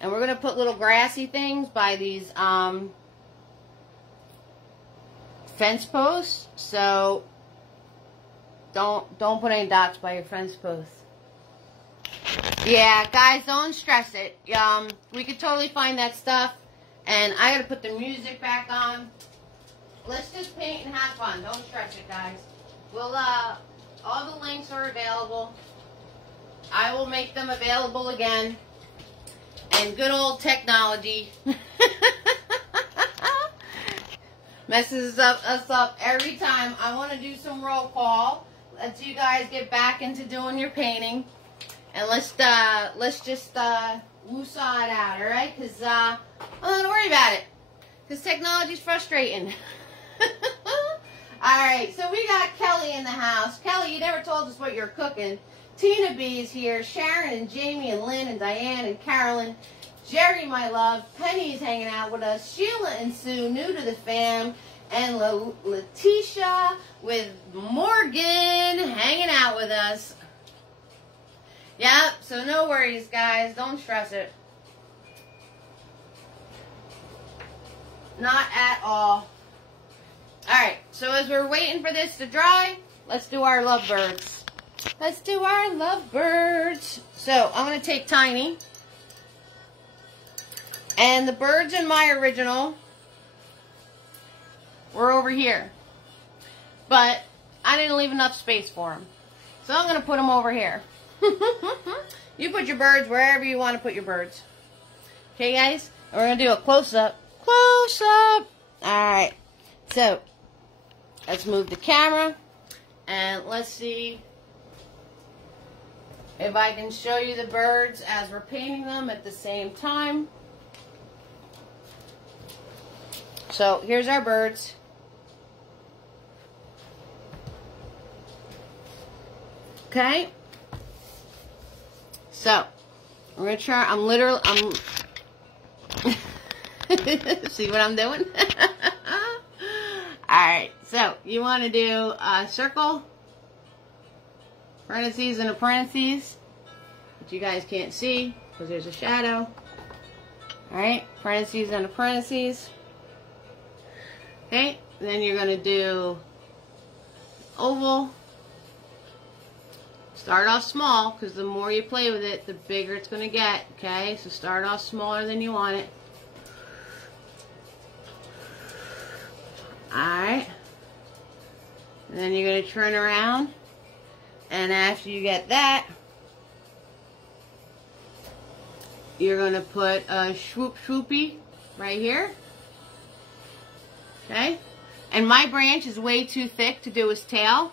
And we're going to put little grassy things by these fence posts. So don't put any dots by your fence posts. Yeah, guys, don't stress it. We could totally find that stuff. And I gotta put the music back on. Let's just paint and have fun. Don't stress it, guys. We'll, all the links are available. I will make them available again. And good old technology messes us up every time. I want to do some roll call. Let you guys get back into doing your painting. And let's just woo-saw it out, alright? Because I'm not going to worry about it. Because technology's frustrating. Alright, so we got Kelly in the house. Kelly, you never told us what you're cooking. Tina B is here. Sharon and Jamie and Lynn and Diane and Carolyn. Jerry, my love. Penny's hanging out with us. Sheila and Sue, new to the fam. And Letitia with Morgan hanging out with us. Yep, so no worries, guys. Don't stress it. Not at all. Alright, so as we're waiting for this to dry, let's do our Lovebirds. Let's do our Lovebirds. So, I'm going to take Tiny. And the birds in my original were over here. But I didn't leave enough space for them. So I'm going to put them over here. You put your birds wherever you want to put your birds. Okay, guys? And we're going to do a close-up. Close-up! Alright. So, let's move the camera. And let's see if I can show you the birds as we're painting them at the same time. So, here's our birds. Okay? So, we're going to try, I'm see what I'm doing? Alright, so, you want to do a circle, parentheses and a parentheses, which you guys can't see, because there's a shadow. Alright, parentheses and a parentheses. Okay, then you're going to do oval. Start off small, because the more you play with it, the bigger it's going to get. Okay, so start off smaller than you want it. Alright. And then you're going to turn around. And after you get that, you're going to put a swoop swoopy right here. Okay? And my branch is way too thick to do his tail.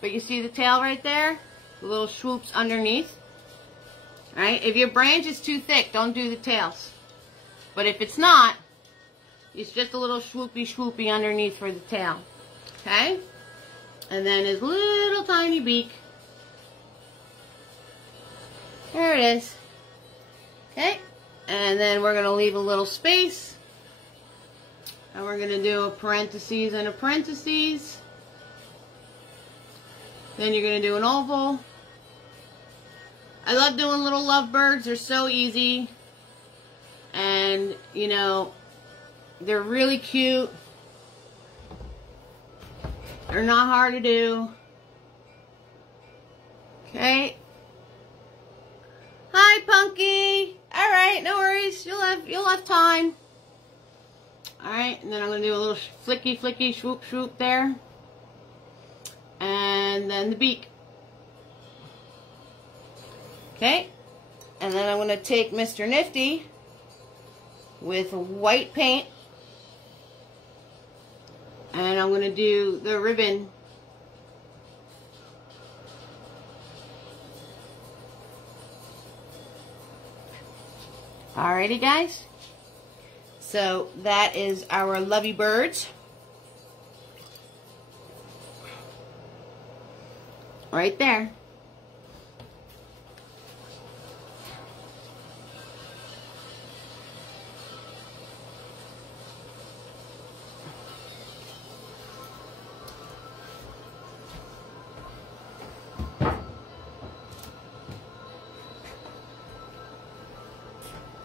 But you see the tail right there? The little swoops underneath. Alright? If your branch is too thick, don't do the tails. But if it's not, it's just a little swoopy swoopy underneath for the tail. Okay? And then his little tiny beak. There it is. Okay? And then we're going to leave a little space. And we're going to do a parentheses and a parentheses. Then you're going to do an oval. I love doing little lovebirds. They're so easy. And, you know, they're really cute. They're not hard to do. Okay. Hi, Punky. Alright, no worries. You'll have time. Alright, and then I'm going to do a little flicky, flicky, swoop, swoop there. And then the beak. Okay. And then I'm going to take Mr. Nifty with white paint. And I'm going to do the ribbon. Alrighty, guys. So that is our lovey birds. Right there.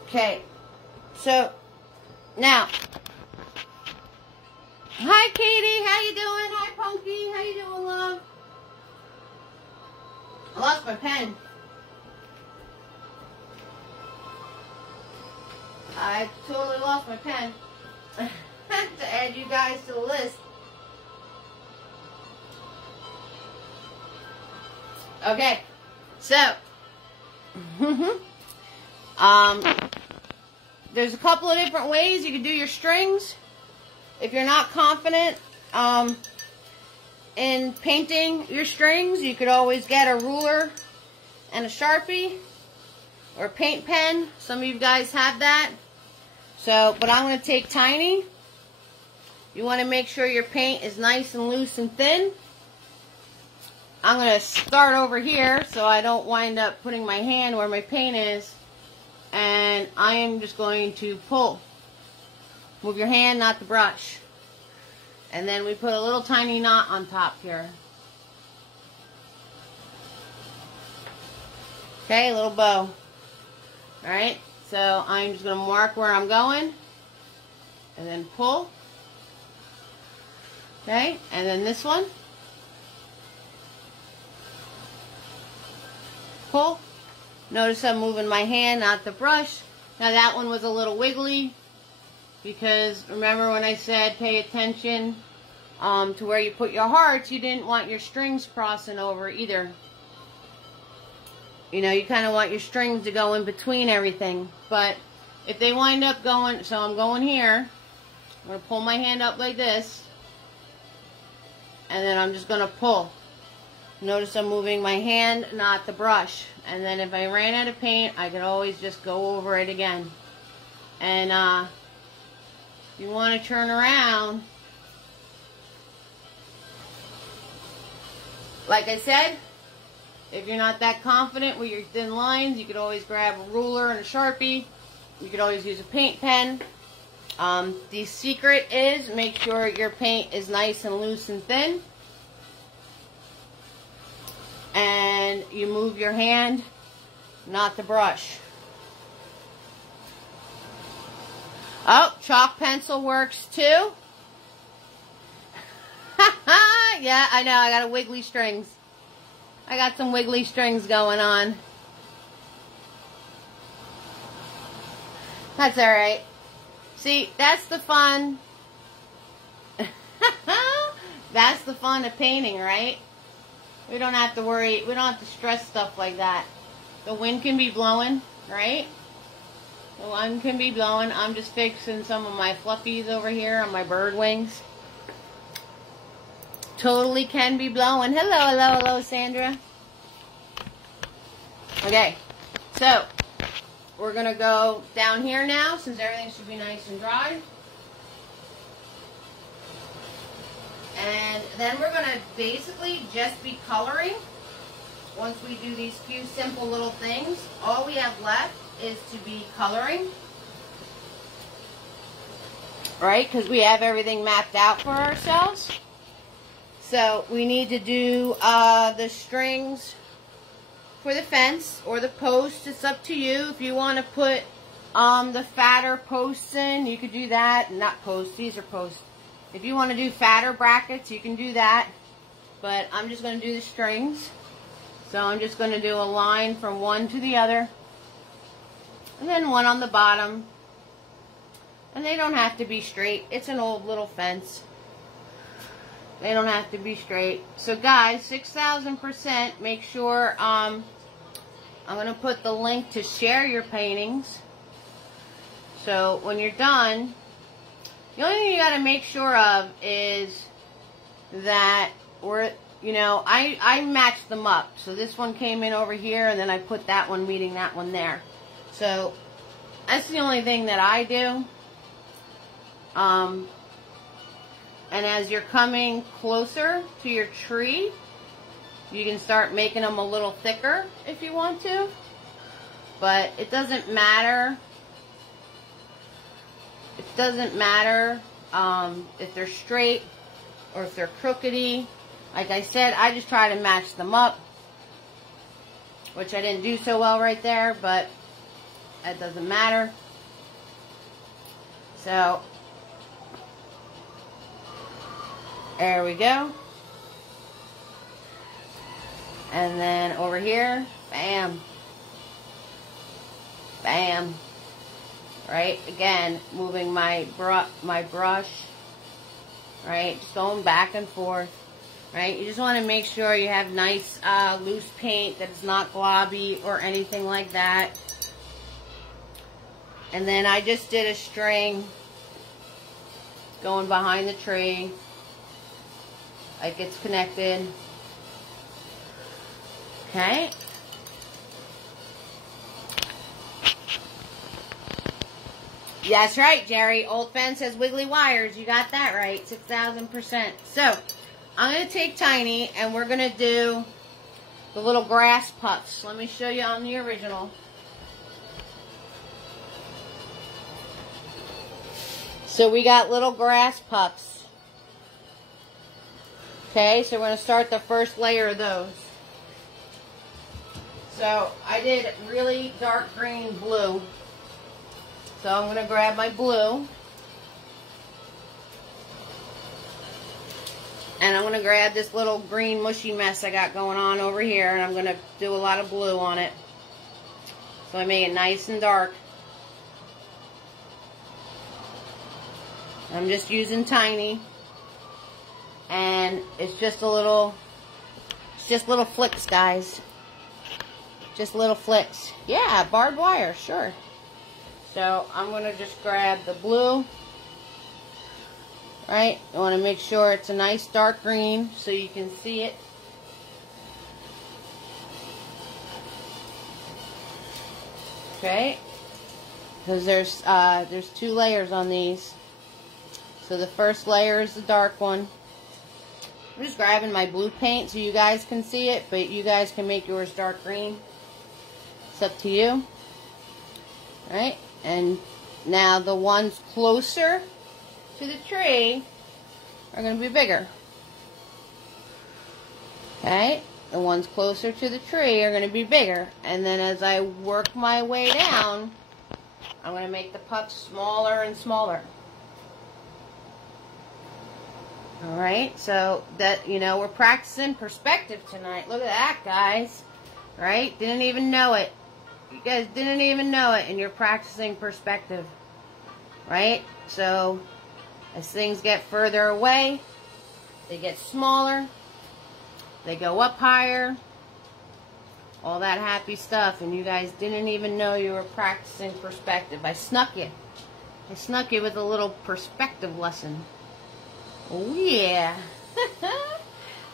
Okay, so now, hi Katie, how you doing? Hi Punky, how you doing, love? I lost my pen. I totally lost my pen to add you guys to the list. Okay, so there's a couple of different ways you can do your strings. If you're not confident in painting your strings, you could always get a ruler and a Sharpie or a paint pen. Some of you guys have that. So, but I'm going to take tiny. You want to make sure your paint is nice and loose and thin. I'm going to start over here so I don't wind up putting my hand where my paint is. And I am just going to pull. Move your hand, not the brush. And then we put a little tiny knot on top here. Okay, a little bow. Alright, so I'm just going to mark where I'm going. And then pull. Okay, and then this one. Pull. Notice I'm moving my hand, not the brush. Now that one was a little wiggly. Because remember when I said pay attention to where you put your hearts, you didn't want your strings crossing over either. You know, you kind of want your strings to go in between everything. But if they wind up going, so I'm going here. I'm going to pull my hand up like this. And then I'm just going to pull. Notice I'm moving my hand, not the brush. And then if I ran out of paint, I could always just go over it again. And you want to turn around. Like I said, if you're not that confident with your thin lines, you could always grab a ruler and a Sharpie. You could always use a paint pen. The secret is make sure your paint is nice and loose and thin. And you move your hand, not the brush. Oh, chalk pencil works too. Yeah, I know, I got a wiggly strings. I got some wiggly strings going on. That's alright. See, that's the fun. That's the fun of painting, right? We don't have to worry, we don't have to stress stuff like that. The wind can be blowing, right? The wind can be blowing. I'm just fixing some of my fluffies over here on my bird wings. Totally can be blowing. Hello, hello, hello, Sandra. Okay, so we're going to go down here now since everything should be nice and dry. And then we're going to basically just be coloring. Once we do these few simple little things, all we have left is to be coloring. Right? Because we have everything mapped out for ourselves. So we need to do the strings for the fence or the post. It's up to you. If you want to put the fatter posts in, you could do that. Not posts, these are posts. If you want to do fatter brackets, you can do that. But I'm just going to do the strings. So I'm just going to do a line from one to the other. And then one on the bottom. And they don't have to be straight. It's an old little fence. They don't have to be straight. So guys, 6,000%. Make sure I'm going to put the link to share your paintings. So when you're done, the only thing you got to make sure of is that I matched them up. So this one came in over here, and then I put that one meeting that one there. So that's the only thing that I do. And as you're coming closer to your tree, you can start making them a little thicker if you want to. But it doesn't matter. It doesn't matter if they're straight or if they're crookedy. Like I said, I just try to match them up, which I didn't do so well right there, but that doesn't matter. So there we go. And then over here, bam, bam. right? Again, moving my brush, right? Just going back and forth, right? You just want to make sure you have nice loose paint that's not globby or anything like that. And then I just did a string going behind the tree, like it's connected. Okay. That's right, Jerry. Old fence has wiggly wires. You got that right. 6,000%. So, I'm going to take Tiny, and we're going to do the little grass puffs. Let me show you on the original. So, we got little grass puffs. Okay, so we're going to start the first layer of those. So, I did really dark green blue. So I'm going to grab my blue, and I'm going to grab this little green mushy mess I got going on over here, and I'm going to do a lot of blue on it. So I make it nice and dark. I'm just using Tiny, and it's just little flicks, guys. Just little flicks. Yeah, barbed wire, sure. So I'm going to just grab the blue, right? You want to make sure it's a nice dark green so you can see it. Okay, because there's 2 layers on these. So the first layer is the dark one. I'm just grabbing my blue paint so you guys can see it, but you guys can make yours dark green. It's up to you. All right. And now the ones closer to the tree are going to be bigger. Okay, the ones closer to the tree are going to be bigger. And then as I work my way down, I'm going to make the puffs smaller and smaller. Alright, so that, you know, we're practicing perspective tonight. Look at that, guys. Right? Didn't even know it. You guys didn't even know it, and you're practicing perspective, right? So, as things get further away, they get smaller, they go up higher, all that happy stuff, and you guys didn't even know you were practicing perspective. I snuck you. I snuck you with a little perspective lesson. Oh, yeah.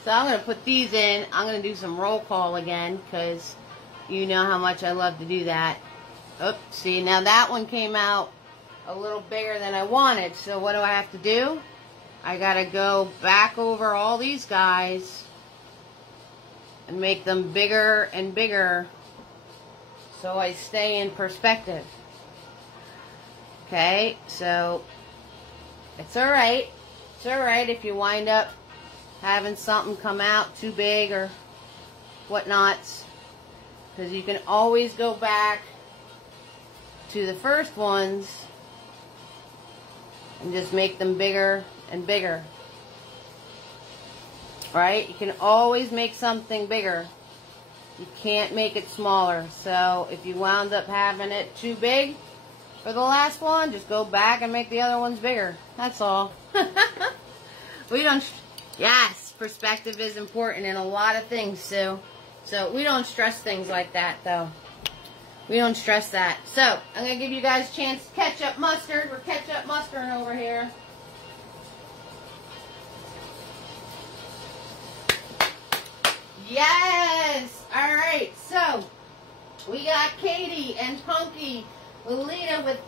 So, I'm going to put these in. I'm going to do some roll call again, because you know how much I love to do that. Oops, see, now that one came out a little bigger than I wanted. So what do I have to do? I gotta go back over all these guys and make them bigger and bigger so I stay in perspective. Okay, so it's alright. It's alright if you wind up having something come out too big or whatnots. Because you can always go back to the first ones and just make them bigger and bigger. Right? You can always make something bigger. You can't make it smaller. So if you wound up having it too big for the last one, just go back and make the other ones bigger. That's all. Yes, perspective is important in a lot of things, Sue. So we don't stress things like that, though. We don't stress that. So I'm going to give you guys a chance to ketchup mustard. We're ketchup mustering over here. Yes! Alright, so we got Katie and Punky, Lolita with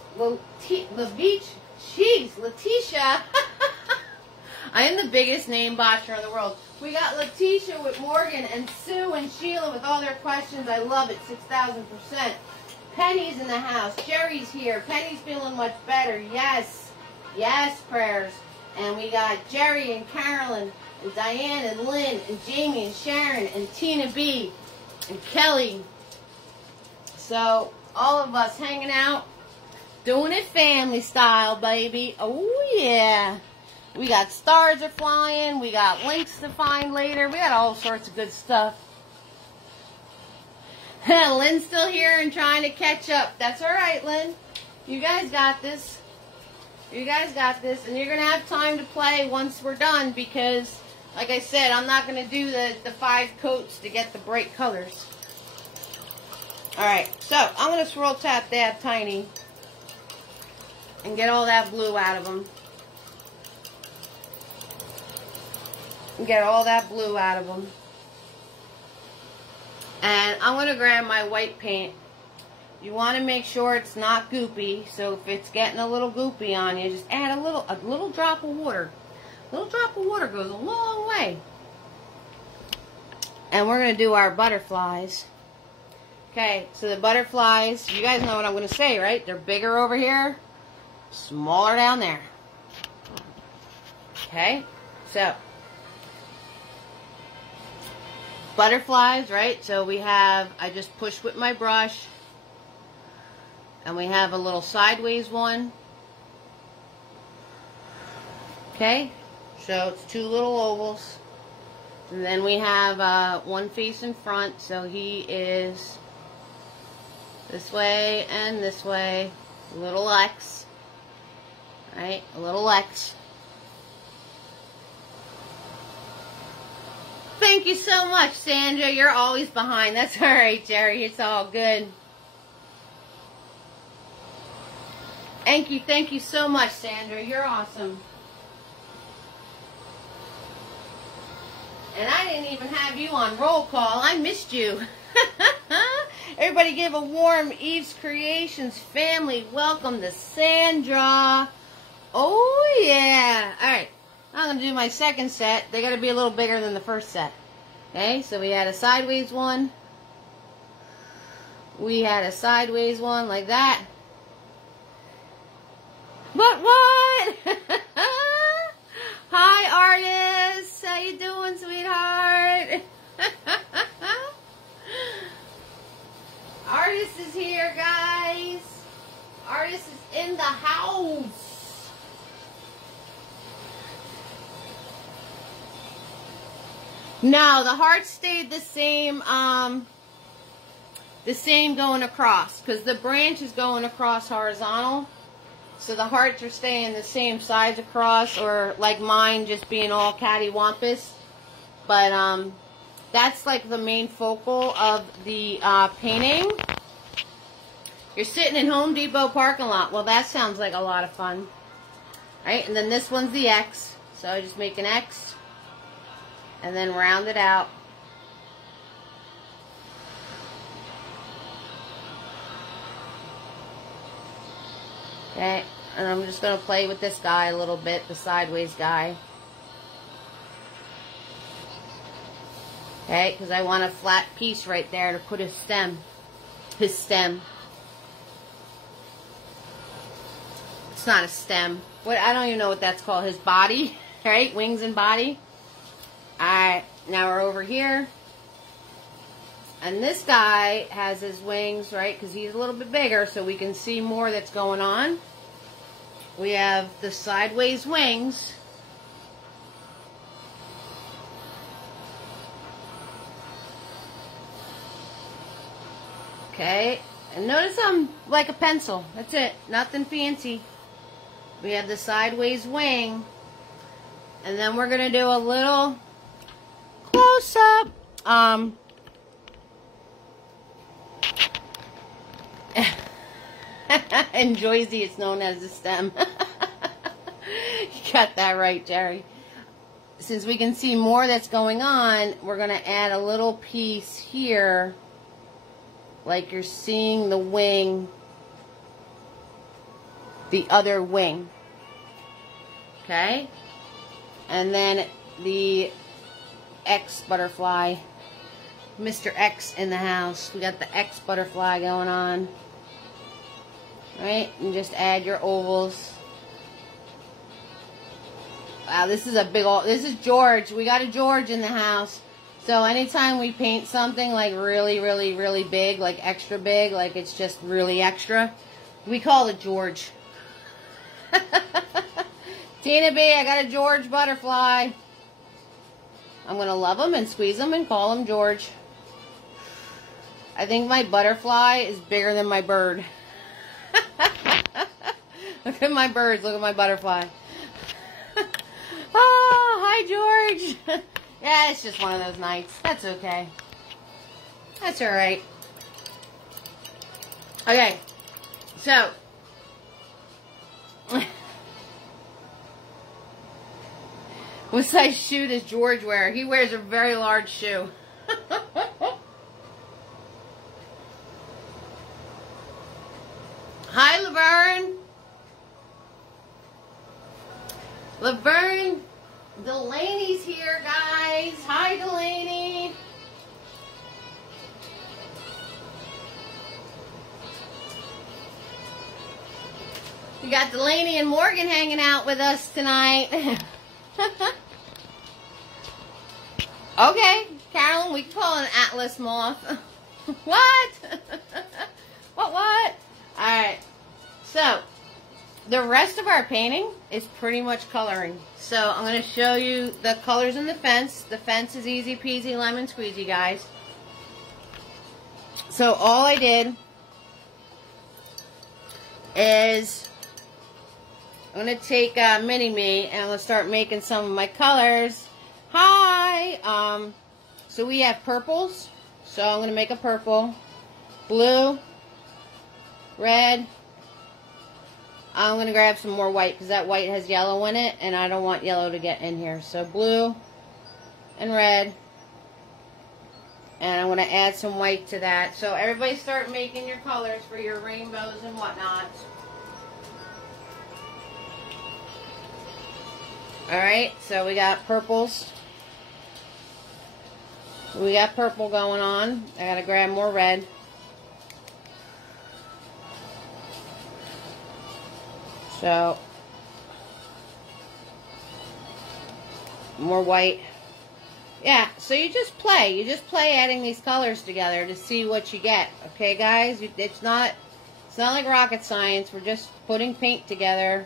Letitia. I am the biggest name botcher in the world. We got Letitia with Morgan and Sue and Sheila with all their questions. I love it. 6,000%. Penny's in the house. Jerry's here. Penny's feeling much better. Yes. Yes, prayers. And we got Jerry and Carolyn and Diane and Lynn and Jamie and Sharon and Tina B and Kelly. So, all of us hanging out, doing it family style, baby. Oh, yeah. We got stars are flying. We got links to find later. We got all sorts of good stuff. Lynn's still here and trying to catch up. That's all right, Lynn. You guys got this. You guys got this. And you're going to have time to play once we're done because, like I said, I'm not going to do the 5 coats to get the bright colors. Alright, so I'm going to swirl tap that tiny and get all that blue out of them. And get all that blue out of them. And I'm going to grab my white paint. You want to make sure it's not goopy, so if it's getting a little goopy on you, just add a little drop of water. A little drop of water goes a long way. And we're going to do our butterflies. Okay, so the butterflies, you guys know what I'm going to say, right? They're bigger over here, smaller down there. Okay, so butterflies, right? So we have, I just push with my brush, and we have a little sideways one. Okay, so it's 2 little ovals. And then we have one face in front, so he is this way and this way. A little X. Right? A little X. Thank you so much, Sandra. You're always behind. That's alright, Jerry. It's all good. Thank you so much, Sandra. You're awesome. And I didn't even have you on roll call. I missed you. Everybody give a warm Eve's Creations family welcome to Sandra. Oh, yeah. All right. I'm going to do my second set. They got to be a little bigger than the first set. Okay, so we had a sideways one. We had a sideways one like that. What? Hi, artists. How you doing, sweetheart? Artist is here, guys. Artist is in the house. No, the heart stayed the same going across because the branch is going across horizontal. So the hearts are staying the same size across, or like mine just being all cattywampus. But that's like the main focal of the painting. You're sitting in Home Depot parking lot. Well, that sounds like a lot of fun. Right? And then this one's the X. So I just make an X and then round it out. Okay, and I'm just going to play with this guy a little bit, the sideways guy. Okay, because I want a flat piece right there to put his stem. It's not a stem. What, I don't even know what that's called. His body, right? Wings and body. Alright, now we're over here. And this guy has his wings, right, because he's a little bit bigger, so we can see more that's going on. We have the sideways wings. Okay, and notice I'm like a pencil. That's it, nothing fancy. We have the sideways wing. And then we're going to do a little close-up. In Jersey, it's known as the stem. You got that right, Jerry. Since we can see more that's going on, we're going to add a little piece here, like you're seeing the wing, the other wing. Okay? And then the X butterfly. Mr. X in the house. We got the X butterfly going on. Right? And just add your ovals. Wow, this is a big old... This is George. We got a George in the house. So anytime we paint something like really, really, really big, like extra big, like it's just really extra, we call it George. Tina B, I got a George butterfly. I'm going to love him and squeeze him and call him George. I think my butterfly is bigger than my bird. Look at my birds. Look at my butterfly. Oh, hi, George. Yeah, it's just one of those nights. That's okay. That's all right. Okay, so what size shoe does George wear? He wears a very large shoe. Hi, Laverne. Laverne, Delaney's here, guys. Hi, Delaney. We got Delaney and Morgan hanging out with us tonight. Okay, Carolyn, we can call it an Atlas moth. What? What? Alright, so the rest of our painting is pretty much coloring. So I'm going to show you the colors in the fence. The fence is easy peasy lemon squeezy, guys. So all I did is I'm going to take Mini-Me and I'm going to start making some of my colors. Hi! So we have purples. So I'm going to make a purple, blue, red. I'm going to grab some more white because that white has yellow in it and I don't want yellow to get in here. So blue and red. And I'm going to add some white to that. So everybody start making your colors for your rainbows and whatnot. Alright, so we got purples. We got purple going on. I gotta grab more red. So, more white. Yeah, so you just play. You just play adding these colors together to see what you get. Okay, guys? It's not like rocket science. We're just putting paint together,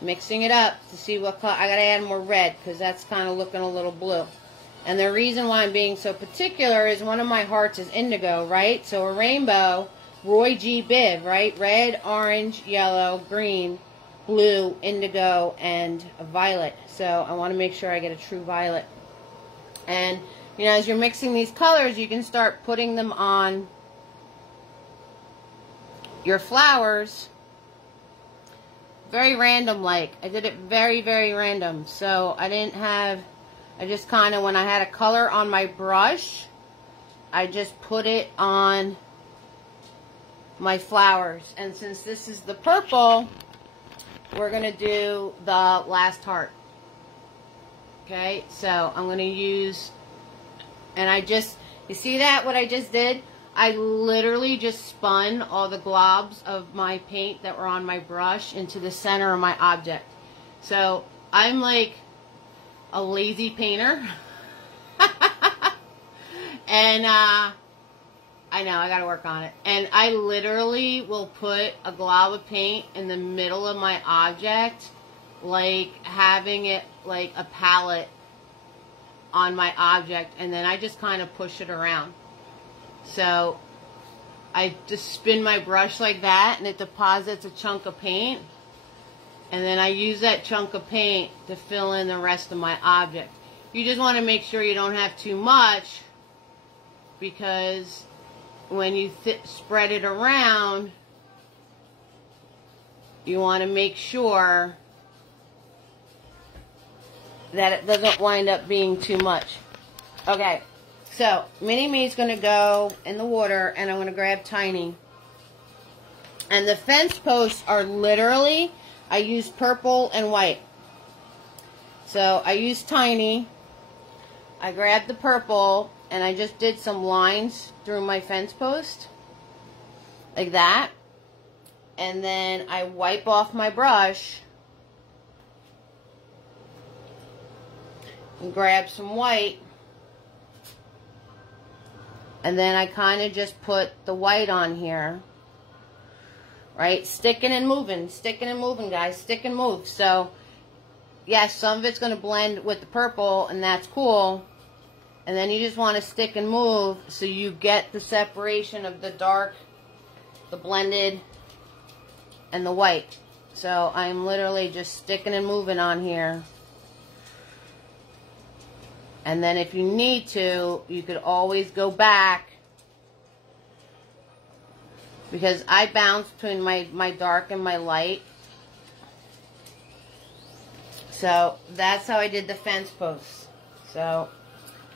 mixing it up to see what color. I gotta add more red because that's kind of looking a little blue. And the reason why I'm being so particular is one of my hearts is indigo, right? So a rainbow, Roy G. Biv, right? Red, orange, yellow, green, blue, indigo, and a violet. So I want to make sure I get a true violet. And, you know, as you're mixing these colors, you can start putting them on your flowers. Very random like. I did it very, very random. So I just kind of, when I had a color on my brush, I just put it on my flowers. And since this is the purple, we're going to do the last heart. Okay, so I'm going to use, and you see that, what I just did? I literally just spun all the globs of my paint that were on my brush into the center of my object. So I'm like a lazy painter. And I know, I gotta work on it. And I literally will put a glob of paint in the middle of my object, like having it like a palette on my object, and then I just kind of push it around. So I just spin my brush like that and it deposits a chunk of paint, and then I use that chunk of paint to fill in the rest of my object. You just want to make sure you don't have too much, because when you spread it around, you want to make sure that it doesn't wind up being too much. Okay, so Mini-Me's going to go in the water, and I'm going to grab Tiny. And the fence posts are literally, I use purple and white. So I use Tiny, I grabbed the purple, and I just did some lines through my fence post, like that. And then I wipe off my brush and grab some white, and then I kind of just put the white on here, right? Sticking and moving, guys, stick and move. So yes, some of it's going to blend with the purple, and that's cool. And then you just want to stick and move so you get the separation of the dark, the blended, and the white. So I'm literally just sticking and moving on here. And then if you need to, you could always go back. Because I bounce between my dark and my light. So that's how I did the fence posts. So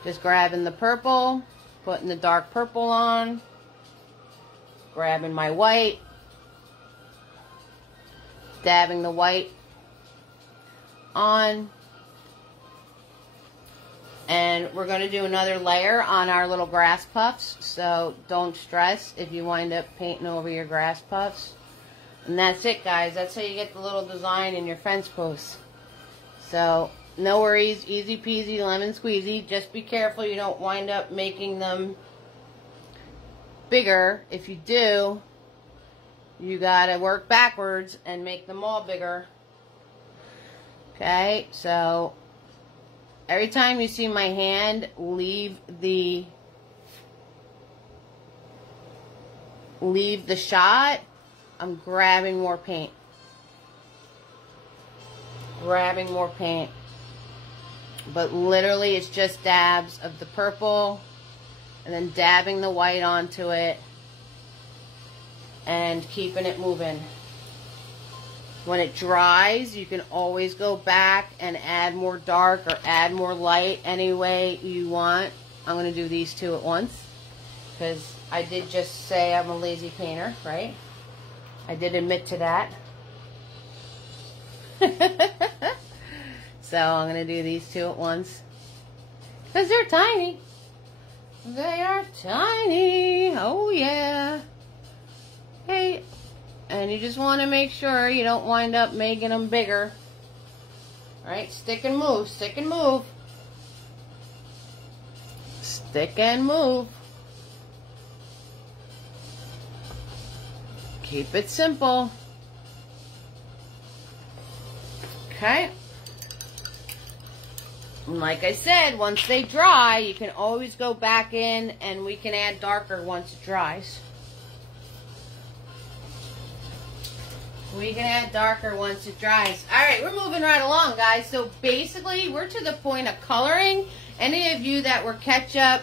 just grabbing the purple, putting the dark purple on, grabbing my white, dabbing the white on, and we're going to do another layer on our little grass puffs, so don't stress if you wind up painting over your grass puffs. And that's it, guys. That's how you get the little design in your fence posts. So no worries, easy peasy, lemon squeezy. Just be careful you don't wind up making them bigger. If you do, you gotta work backwards and make them all bigger. Okay, so every time you see my hand leave the shot, I'm grabbing more paint. Grabbing more paint. But literally it's just dabs of the purple and then dabbing the white onto it and keeping it moving. When it dries, you can always go back and add more dark or add more light any way you want. I'm going to do these two at once because I did just say I'm a lazy painter, right? I did admit to that. So I'm going to do these two at once because they're tiny. They are tiny. Oh yeah. Hey, and you just want to make sure you don't wind up making them bigger. Alright, stick and move, stick and move. Stick and move. Keep it simple. Okay. And like I said, once they dry, you can always go back in and we can add darker once it dries. We can add darker once it dries. Alright, we're moving right along, guys. So basically, we're to the point of coloring. Any of you that were ketchup...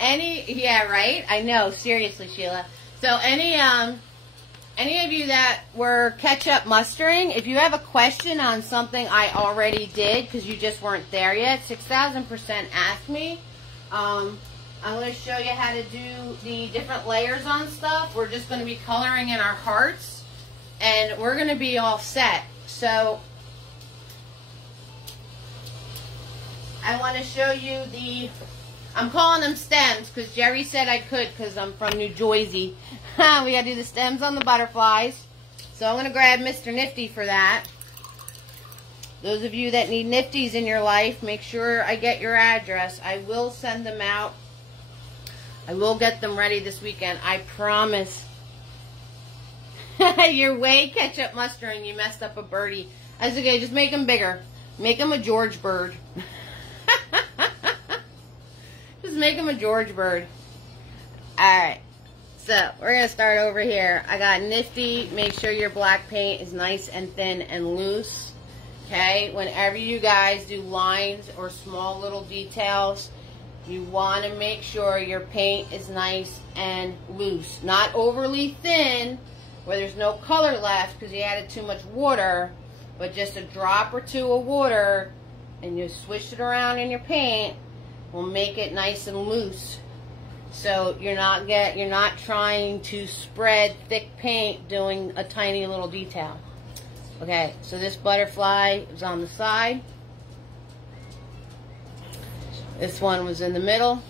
yeah, right? I know, seriously, Sheila. So any of you that were ketchup mustering, if you have a question on something I already did, because you just weren't there yet, 6,000% ask me. I'm going to show you how to do the different layers on stuff. We're just going to be coloring in our hearts, and we're going to be all set. So, I want to show you I'm calling them stems, because Jerry said I could, because I'm from New Jersey. We got to do the stems on the butterflies. So, I'm going to grab Mr. Nifty for that. Those of you that need nifties in your life, make sure I get your address. I will send them out. I will get them ready this weekend. I promise. You're way ketchup mustering. You messed up a birdie. That's okay. Just make them bigger. Make them a George bird. Just make them a George bird. Alright. So, we're going to start over here. I got Nifty. Make sure your black paint is nice and thin and loose. Okay? Whenever you guys do lines or small little details, you want to make sure your paint is nice and loose. Not overly thin, where there's no color left because you added too much water, but just a drop or two of water, and you switch it around in your paint, will make it nice and loose. So you're not trying to spread thick paint doing a tiny little detail. Okay, so this butterfly is on the side. This one was in the middle.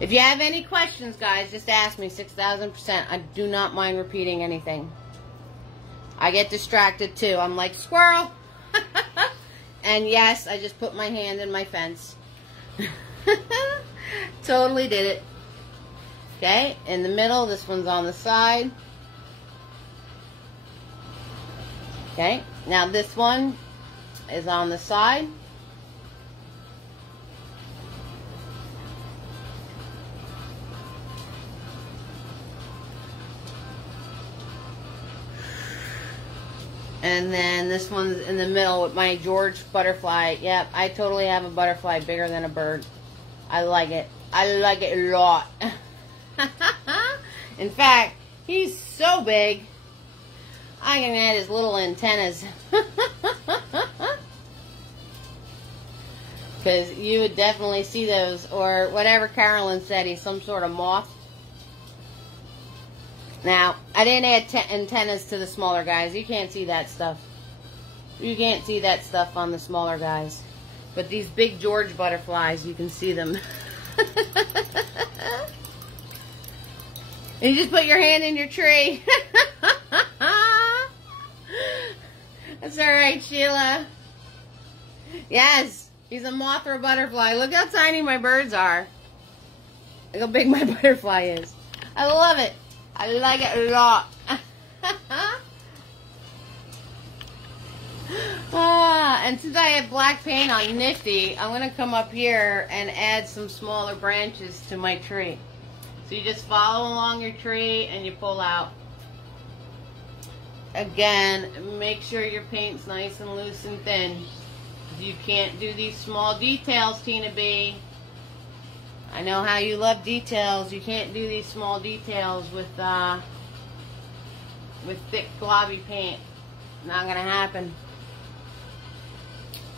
If you have any questions, guys, just ask me. 6,000%. I do not mind repeating anything. I get distracted too. I'm like, squirrel. And yes, I just put my hand in my fence. Totally did it. Okay, in the middle, this one's on the side. Okay, now this one is on the side. And then this one's in the middle with my George butterfly. Yep, I totally have a butterfly bigger than a bird. I like it. I like it a lot. In fact, he's so big, I can add his little antennas. Because you would definitely see those, or whatever Carolyn said, he's some sort of moth. Now, I didn't add antennas to the smaller guys. You can't see that stuff. You can't see that stuff on the smaller guys. But these big George butterflies, you can see them. And you just put your hand in your tree. That's alright, Sheila. Yes, he's a moth or a butterfly. Look how tiny my birds are. Look how big my butterfly is. I love it. I like it a lot. And since I have black paint on Nifty, I'm going to come up here and add some smaller branches to my tree. So you just follow along your tree and you pull out. Again, make sure your paint's nice and loose and thin. You can't do these small details, Tina B. I know how you love details. You can't do these small details with thick globby paint. Not gonna happen.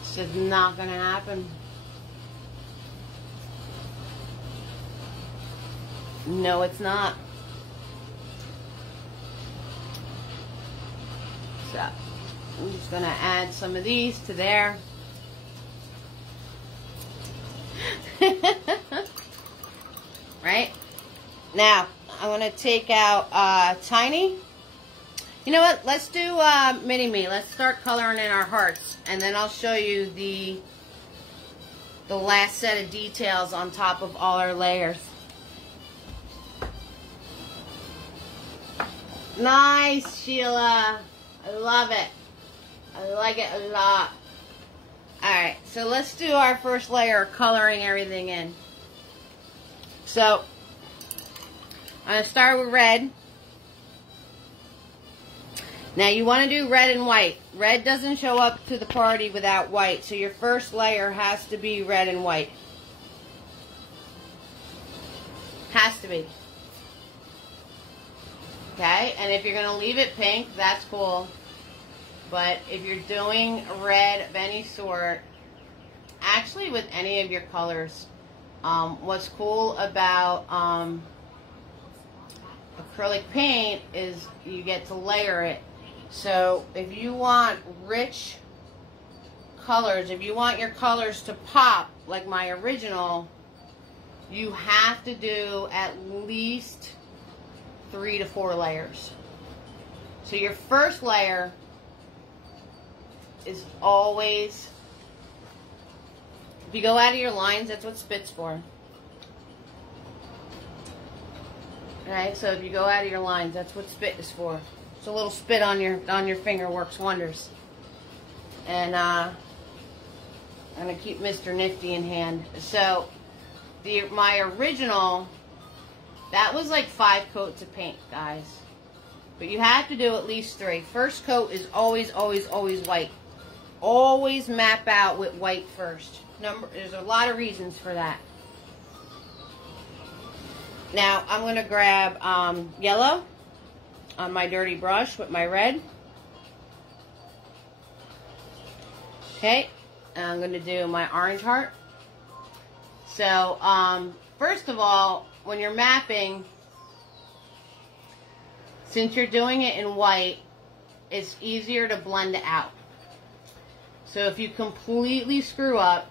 It's just not gonna happen. No, it's not. So I'm just gonna add some of these to there. Right? Now, I'm going to take out Tiny. You know what? Let's do Mini-Me. Let's start coloring in our hearts. And then I'll show you the last set of details on top of all our layers. Nice, Sheila. I love it. I like it a lot. Alright, so let's do our first layer of coloring everything in. So, I'm going to start with red. Now, you want to do red and white. Red doesn't show up to the party without white, so your first layer has to be red and white. Has to be. Okay, and if you're going to leave it pink, that's cool. But if you're doing red of any sort, actually with any of your colors, what's cool about acrylic paint is you get to layer it. So if you want rich colors, if you want your colors to pop like my original, you have to do at least 3 to 4 layers. So your first layer is always, if you go out of your lines, that's what spit's for. Alright, so if you go out of your lines, that's what spit is for. So a little spit on your finger works wonders. And I'm gonna keep Mr. Nifty in hand. So my original, that was like 5 coats of paint, guys. But you have to do at least 3. First coat is always, always, always white. Always map out with white first. There's a lot of reasons for that. Now, I'm going to grab yellow on my dirty brush with my red. Okay, and I'm going to do my orange heart. So, first of all, when you're mapping, since you're doing it in white, it's easier to blend it out. So if you completely screw up,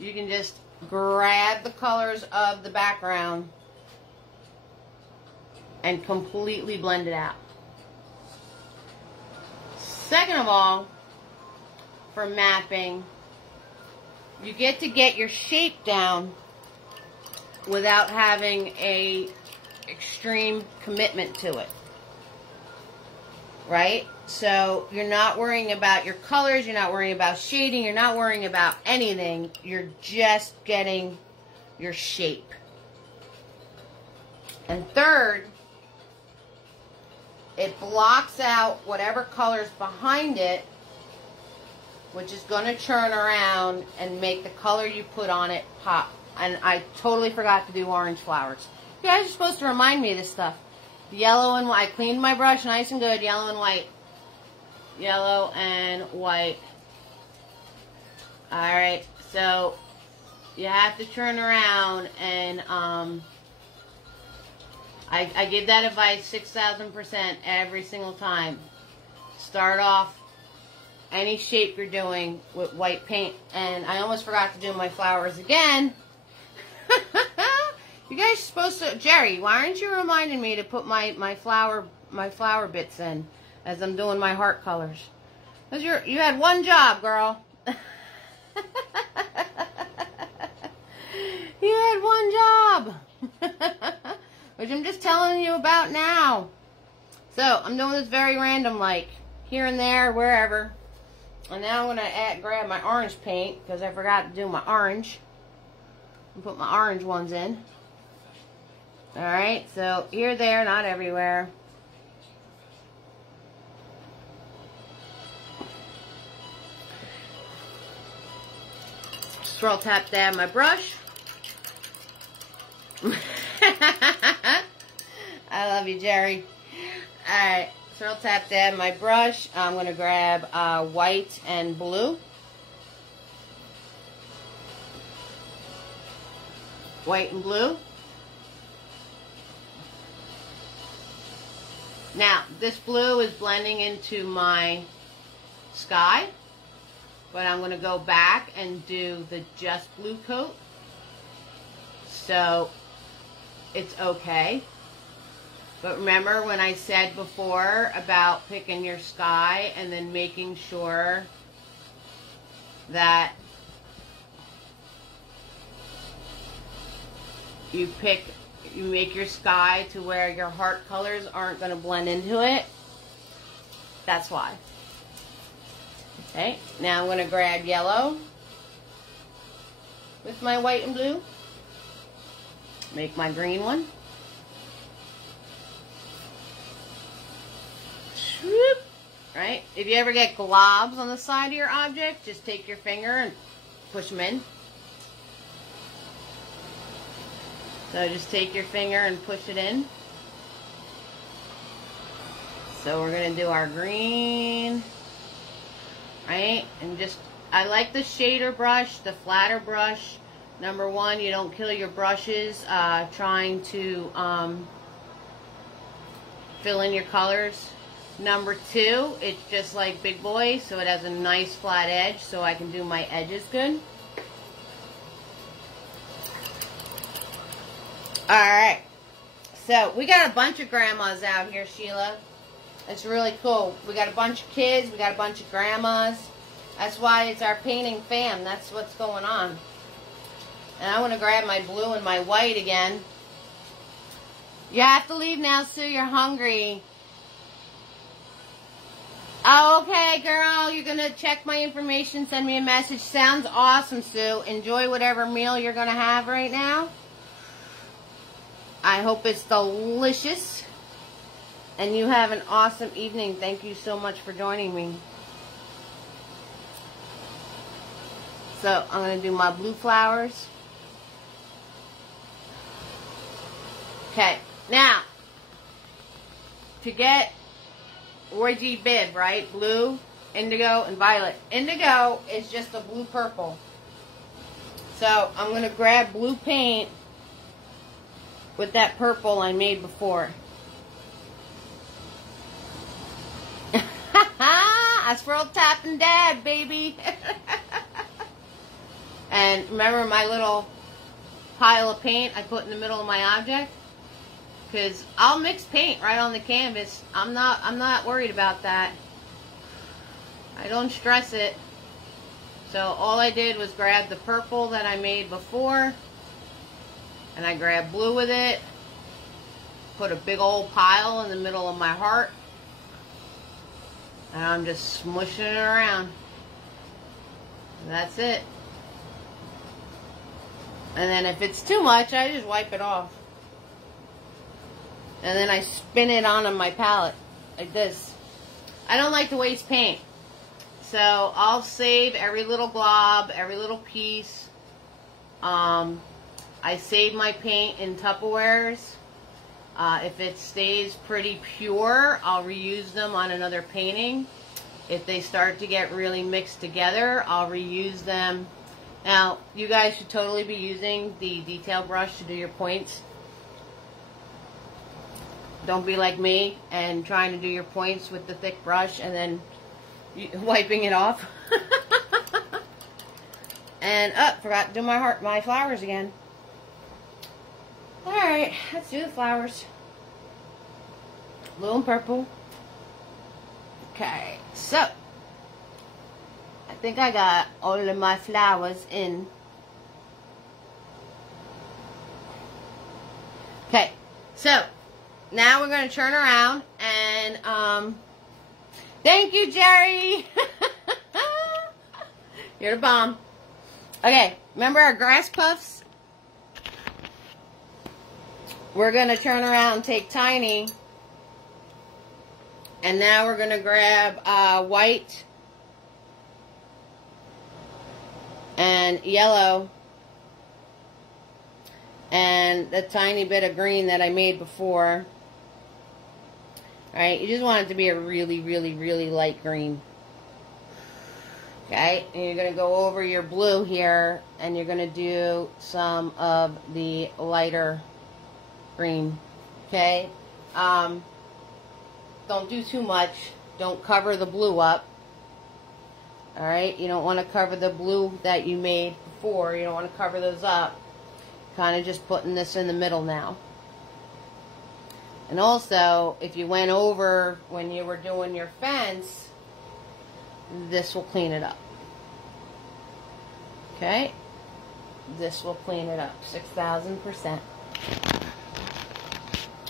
you can just grab the colors of the background and completely blend it out. Second of all, for mapping, you get to get your shape down without having a extreme commitment to it. Right? So you're not worrying about your colors, you're not worrying about shading, you're not worrying about anything. You're just getting your shape. And third, it blocks out whatever color's behind it, which is going to churn around and make the color you put on it pop. And I totally forgot to do orange flowers. You guys are supposed to remind me of this stuff. Yellow and white. I cleaned my brush nice and good. Yellow and white. Yellow and white. Alright, so you have to turn around, and I give that advice 6,000% every single time. Start off any shape you're doing with white paint. And I almost forgot to do my flowers again. You guys are supposed to, Jerry, why aren't you reminding me to put my flower bits in as I'm doing my heart colors? Because you had one job, girl. You had one job. Which I'm just telling you about now. So, I'm doing this very random, like, here and there, wherever. And now I'm going to grab my orange paint, because I forgot to do my orange. And put my orange ones in. Alright, so here, there, not everywhere. Swirl tap dab my brush. I love you, Jerry. Alright, swirl tap dab my brush. I'm going to grab white and blue. White and blue. Now, this blue is blending into my sky, but I'm going to go back and do the just blue coat, so it's okay. But remember when I said before about picking your sky and then making sure that you make your sky to where your heart colors aren't going to blend into it? That's why. Okay, now I'm going to grab yellow with my white and blue. Make my green one. Swoop. Right? If you ever get globs on the side of your object, just take your finger and push them in. So just take your finger and push it in. So we're going to do our green. Right? And just, I like the shader brush, the flatter brush. Number one, you don't kill your brushes trying to fill in your colors. Number two, it's just like Big Boy, so it has a nice flat edge so I can do my edges good. Alright, so we got a bunch of grandmas out here, Sheila. It's really cool. We got a bunch of kids, we got a bunch of grandmas. That's why it's our painting fam. That's what's going on. And I want to grab my blue and my white again. You have to leave now, Sue. You're hungry. Oh, okay, girl. You're going to check my information, send me a message. Sounds awesome, Sue. Enjoy whatever meal you're going to have right now. I hope it's delicious. And you have an awesome evening. Thank you so much for joining me. So, I'm going to do my blue flowers. Okay, now, to get Roy Biv, right? Blue, indigo, and violet. Indigo is just a blue-purple. So, I'm going to grab blue paint with that purple I made before. I swirl, tap, and dab, baby. And remember my little pile of paint I put in the middle of my object? Because I'll mix paint right on the canvas. I'm not worried about that. I don't stress it. So all I did was grab the purple that I made before, and I grabbed blue with it, put a big old pile in the middle of my heart, and I'm just smushing it around. And that's it. And then if it's too much, I just wipe it off. And then I spin it onto my palette. like this. I don't like to waste paint. So I'll save every little glob, every little piece. I save my paint in Tupperwares. If it stays pretty pure, I'll reuse them on another painting. If they start to get really mixed together, I'll reuse them. Now, you guys should totally be using the detail brush to do your points. Don't be like me and trying to do your points with the thick brush and then wiping it off. And, forgot to do my flowers again. Alright, let's do the flowers. Blue and purple. Okay, so I think I got all of my flowers in. Okay, so now we're going to turn around and, thank you, Jerry. You're the bomb. Okay, remember our grass puffs? We're going to turn around and take Tiny. And now we're going to grab white and yellow and the tiny bit of green that I made before. Alright, you just want it to be a really, really, really light green. Okay, and you're going to go over your blue here and you're going to do some of the lighter green. Okay, don't do too much. Don't cover the blue up. Alright, you don't want to cover the blue that you made before. You don't want to cover those up. Kind of just putting this in the middle now. And also, if you went over when you were doing your fence, this will clean it up. Okay? This will clean it up. 6,000%.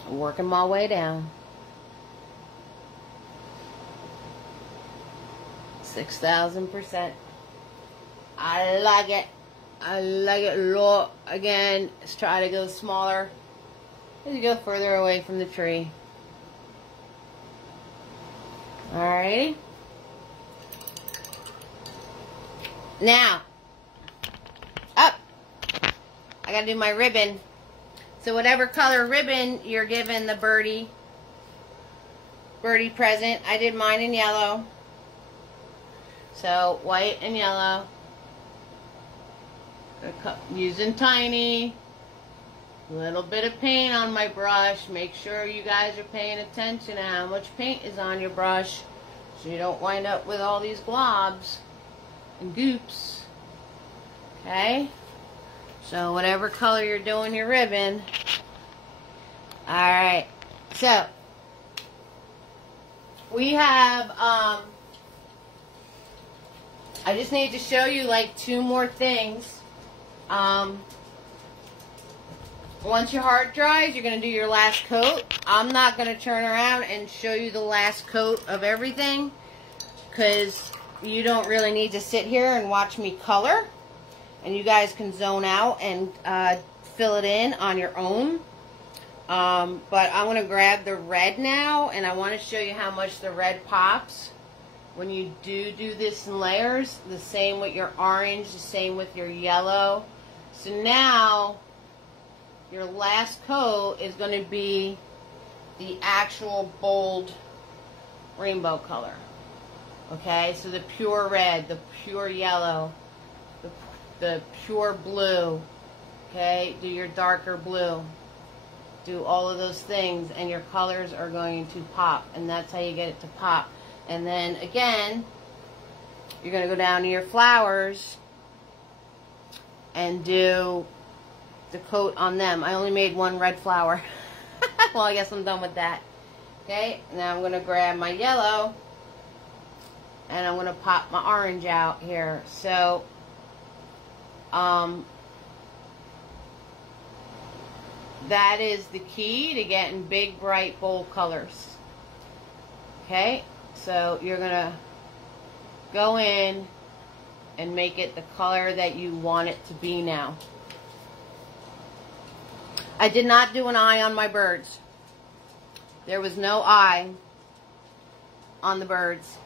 I'm working my way down. 6,000%. I like it. I like it a lot. Again, let's try to go smaller as you go further away from the tree. Alrighty. Now, up. I gotta do my ribbon. So whatever color ribbon you're giving the birdie present, I did mine in yellow. So, white and yellow. Using Tiny. A little bit of paint on my brush. Make sure you guys are paying attention to how much paint is on your brush, so you don't wind up with all these globs and goops. Okay? So, whatever color you're doing your ribbon. Alright. So, we have, I just need to show you like 2 more things. Once your heart dries, you're going to do your last coat. I'm not going to turn around and show you the last coat of everything, because you don't really need to sit here and watch me color. And you guys can zone out and fill it in on your own. But I'm going to grab the red now, and I want to show you how much the red pops when you do this in layers. The same with your orange, the same with your yellow. So now your last coat is going to be the actual bold rainbow color. Okay, so the pure red, the pure yellow, the pure blue. Okay, do your darker blue. Do all of those things, and your colors are going to pop, and that's how you get it to pop. And then again, you're going to go down to your flowers and do the coat on them. I only made 1 red flower. Well, I guess I'm done with that. Okay, now I'm going to grab my yellow and I'm going to pop my orange out here. So, that is the key to getting big, bright, bold colors. Okay, so you're going to go in and make it the color that you want it to be now. I did not do an eye on my birds. There was no eye. on the birds.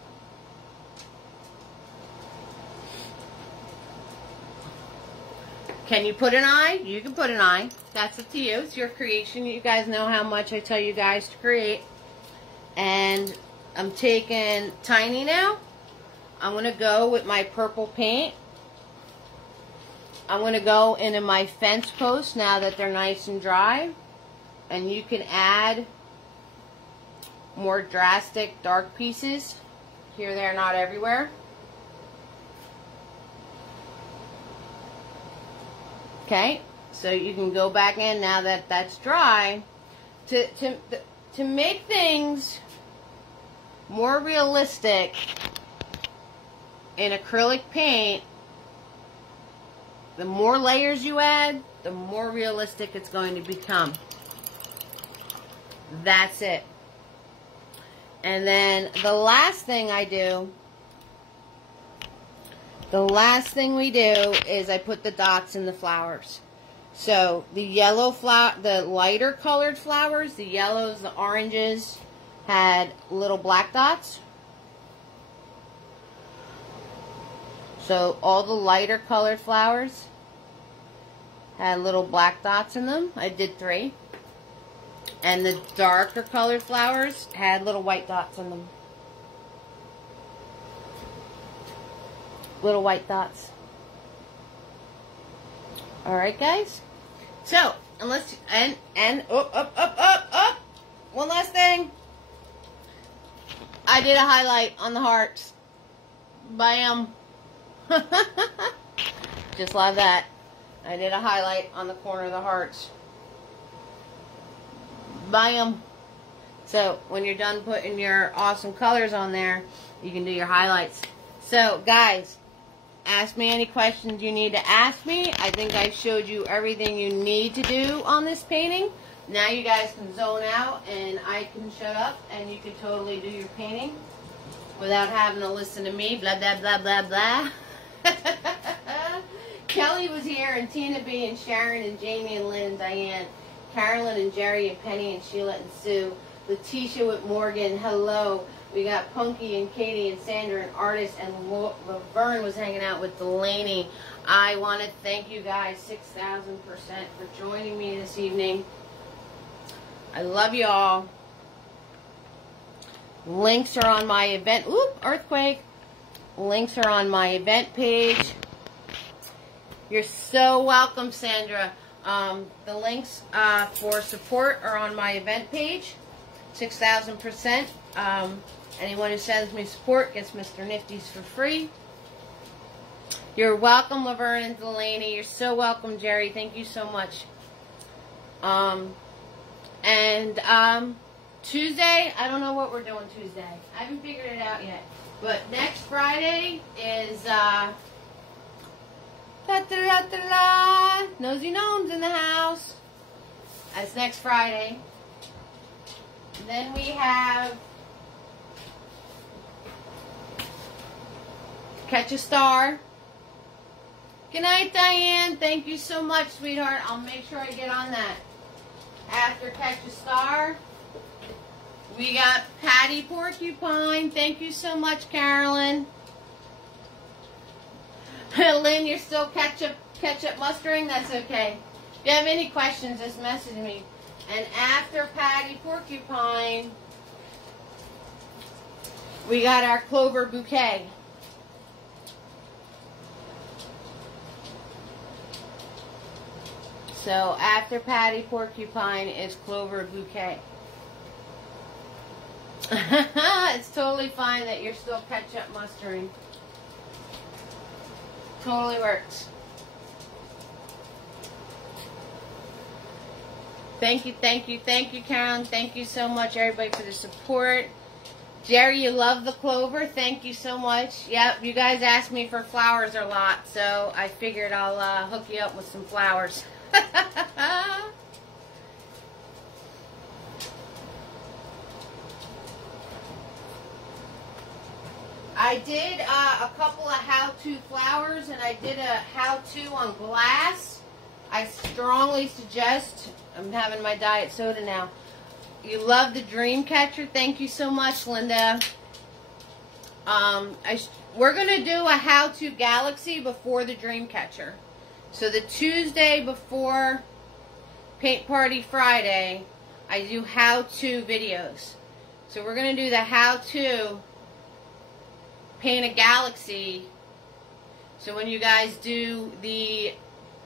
Can you put an eye? You can put an eye. That's up to you. It's your creation. You guys know how much I tell you guys to create. And I'm taking Tiny now. I'm going to go with my purple paint. I'm going to go into my fence posts now that they're nice and dry. And you can add more drastic dark pieces. Here, there, not everywhere. Okay, so you can go back in now that that's dry to make things more realistic in acrylic paint. The more layers you add, the more realistic it's going to become. That's it. And then the last thing we do is I put the dots in the flowers. So the yellow flower, the lighter colored flowers, the yellows, the oranges, had little black dots. So all the lighter colored flowers had little black dots in them. I did 3. And the darker colored flowers had little white dots in them. Little white dots. Alright, guys. So, unless, up. One last thing. I did a highlight on the hearts. Bam. Just love that. I did a highlight on the corner of the hearts. Bam. So, when you're done putting your awesome colors on there, you can do your highlights. So, guys, ask me any questions you need to ask me. I think I showed you everything you need to do on this painting. Now you guys can zone out and I can shut up and you can totally do your painting without having to listen to me. Blah, blah, blah, blah, blah. Kelly was here, and Tina B, and Sharon, and Jamie, and Lynn, and Diane, Carolyn, and Jerry, and Penny, and Sheila, and Sue, Letitia with Morgan, hello. We got Punky and Katie and Sandra and Artist, and Laverne was hanging out with Delaney. I want to thank you guys 6,000% for joining me this evening. I love you all. Links are on my event. Oop, earthquake. Links are on my event page. You're so welcome, Sandra. The links for support are on my event page. 6,000%. Anyone who sends me support gets Mr. Nifty's for free. You're welcome, Laverne and Delaney. You're so welcome, Jerry. Thank you so much. Tuesday, I don't know what we're doing Tuesday. I haven't figured it out yet. But next Friday is, Nosy Gnomes in the house. That's next Friday. And then we have Catch a Star. Good night, Diane. Thank you so much, sweetheart. I'll make sure I get on that. After Catch a Star, we got Patty Porcupine. Thank you so much, Carolyn. Lynn, you're still ketchup mustering? That's okay. If you have any questions, just message me. And after Patty Porcupine, we got our Clover Bouquet. So after Patty Porcupine is Clover Bouquet. It's totally fine that you're still ketchup mustering. Totally works. Thank you, Carolyn. Thank you so much, everybody, for the support. Jerry, you love the clover. Thank you so much. Yep, you guys asked me for flowers a lot, so I figured I'll hook you up with some flowers. I did a couple of how-to flowers, and I did a how-to on glass. I strongly suggest, I'm having my diet soda now. You love the dream catcher. Thank you so much, Linda. we're going to do a how-to galaxy before the dream catcher. So the Tuesday before Paint Party Friday, I do how-to videos. So we're going to do the how-to paint a galaxy. So when you guys do the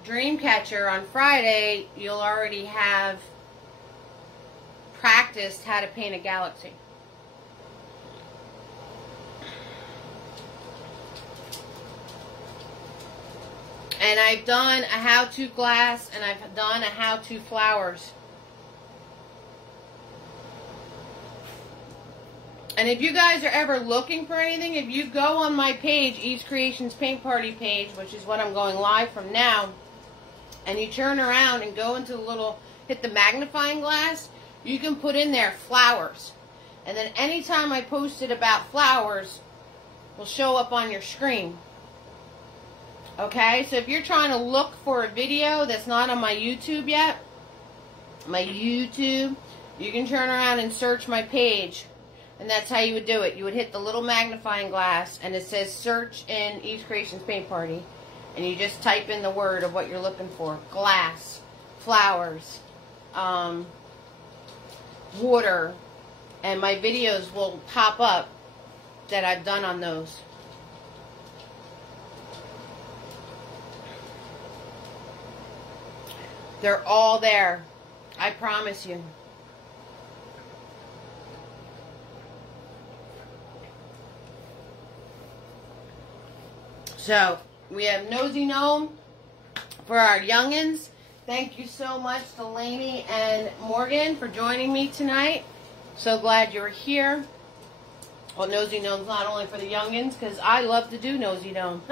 dream catcher on Friday, you'll already have practiced how to paint a galaxy. And I've done a how-to glass, and I've done a how-to flowers. And if you guys are ever looking for anything, if you go on my page, Eve's Creations Paint Party page, which is what I'm going live from now, and you turn around and go into the little, hit the magnifying glass, you can put in there flowers. And then anytime I post it about flowers, will show up on your screen. Okay, so if you're trying to look for a video that's not on my YouTube yet, you can turn around and search my page. And that's how you would do it. You would hit the little magnifying glass, and it says search in Eve's Creations Paint Party. And you just type in the word of what you're looking for. Glass, flowers, water. And my videos will pop up that I've done on those. They're all there. I promise you. So, we have Nosy Gnome for our youngins. Thank you so much to Lainey and Morgan for joining me tonight. So glad you're here. Well, Nosy Gnome's not only for the youngins, because I love to do Nosy Gnome.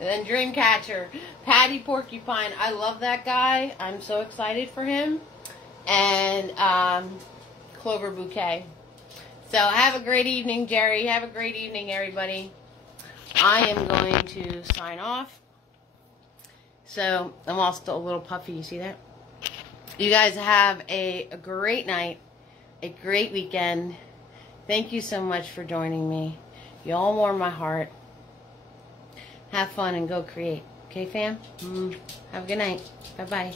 And then Dreamcatcher, Patty Porcupine. I love that guy. I'm so excited for him. And Clover Bouquet. So have a great evening, Jerry. Have a great evening, everybody. I am going to sign off. So I'm all still a little puffy. You see that? You guys have a great night, a great weekend. Thank you so much for joining me. You all warm my heart. Have fun and go create. Okay, fam? Have a good night. Bye-bye.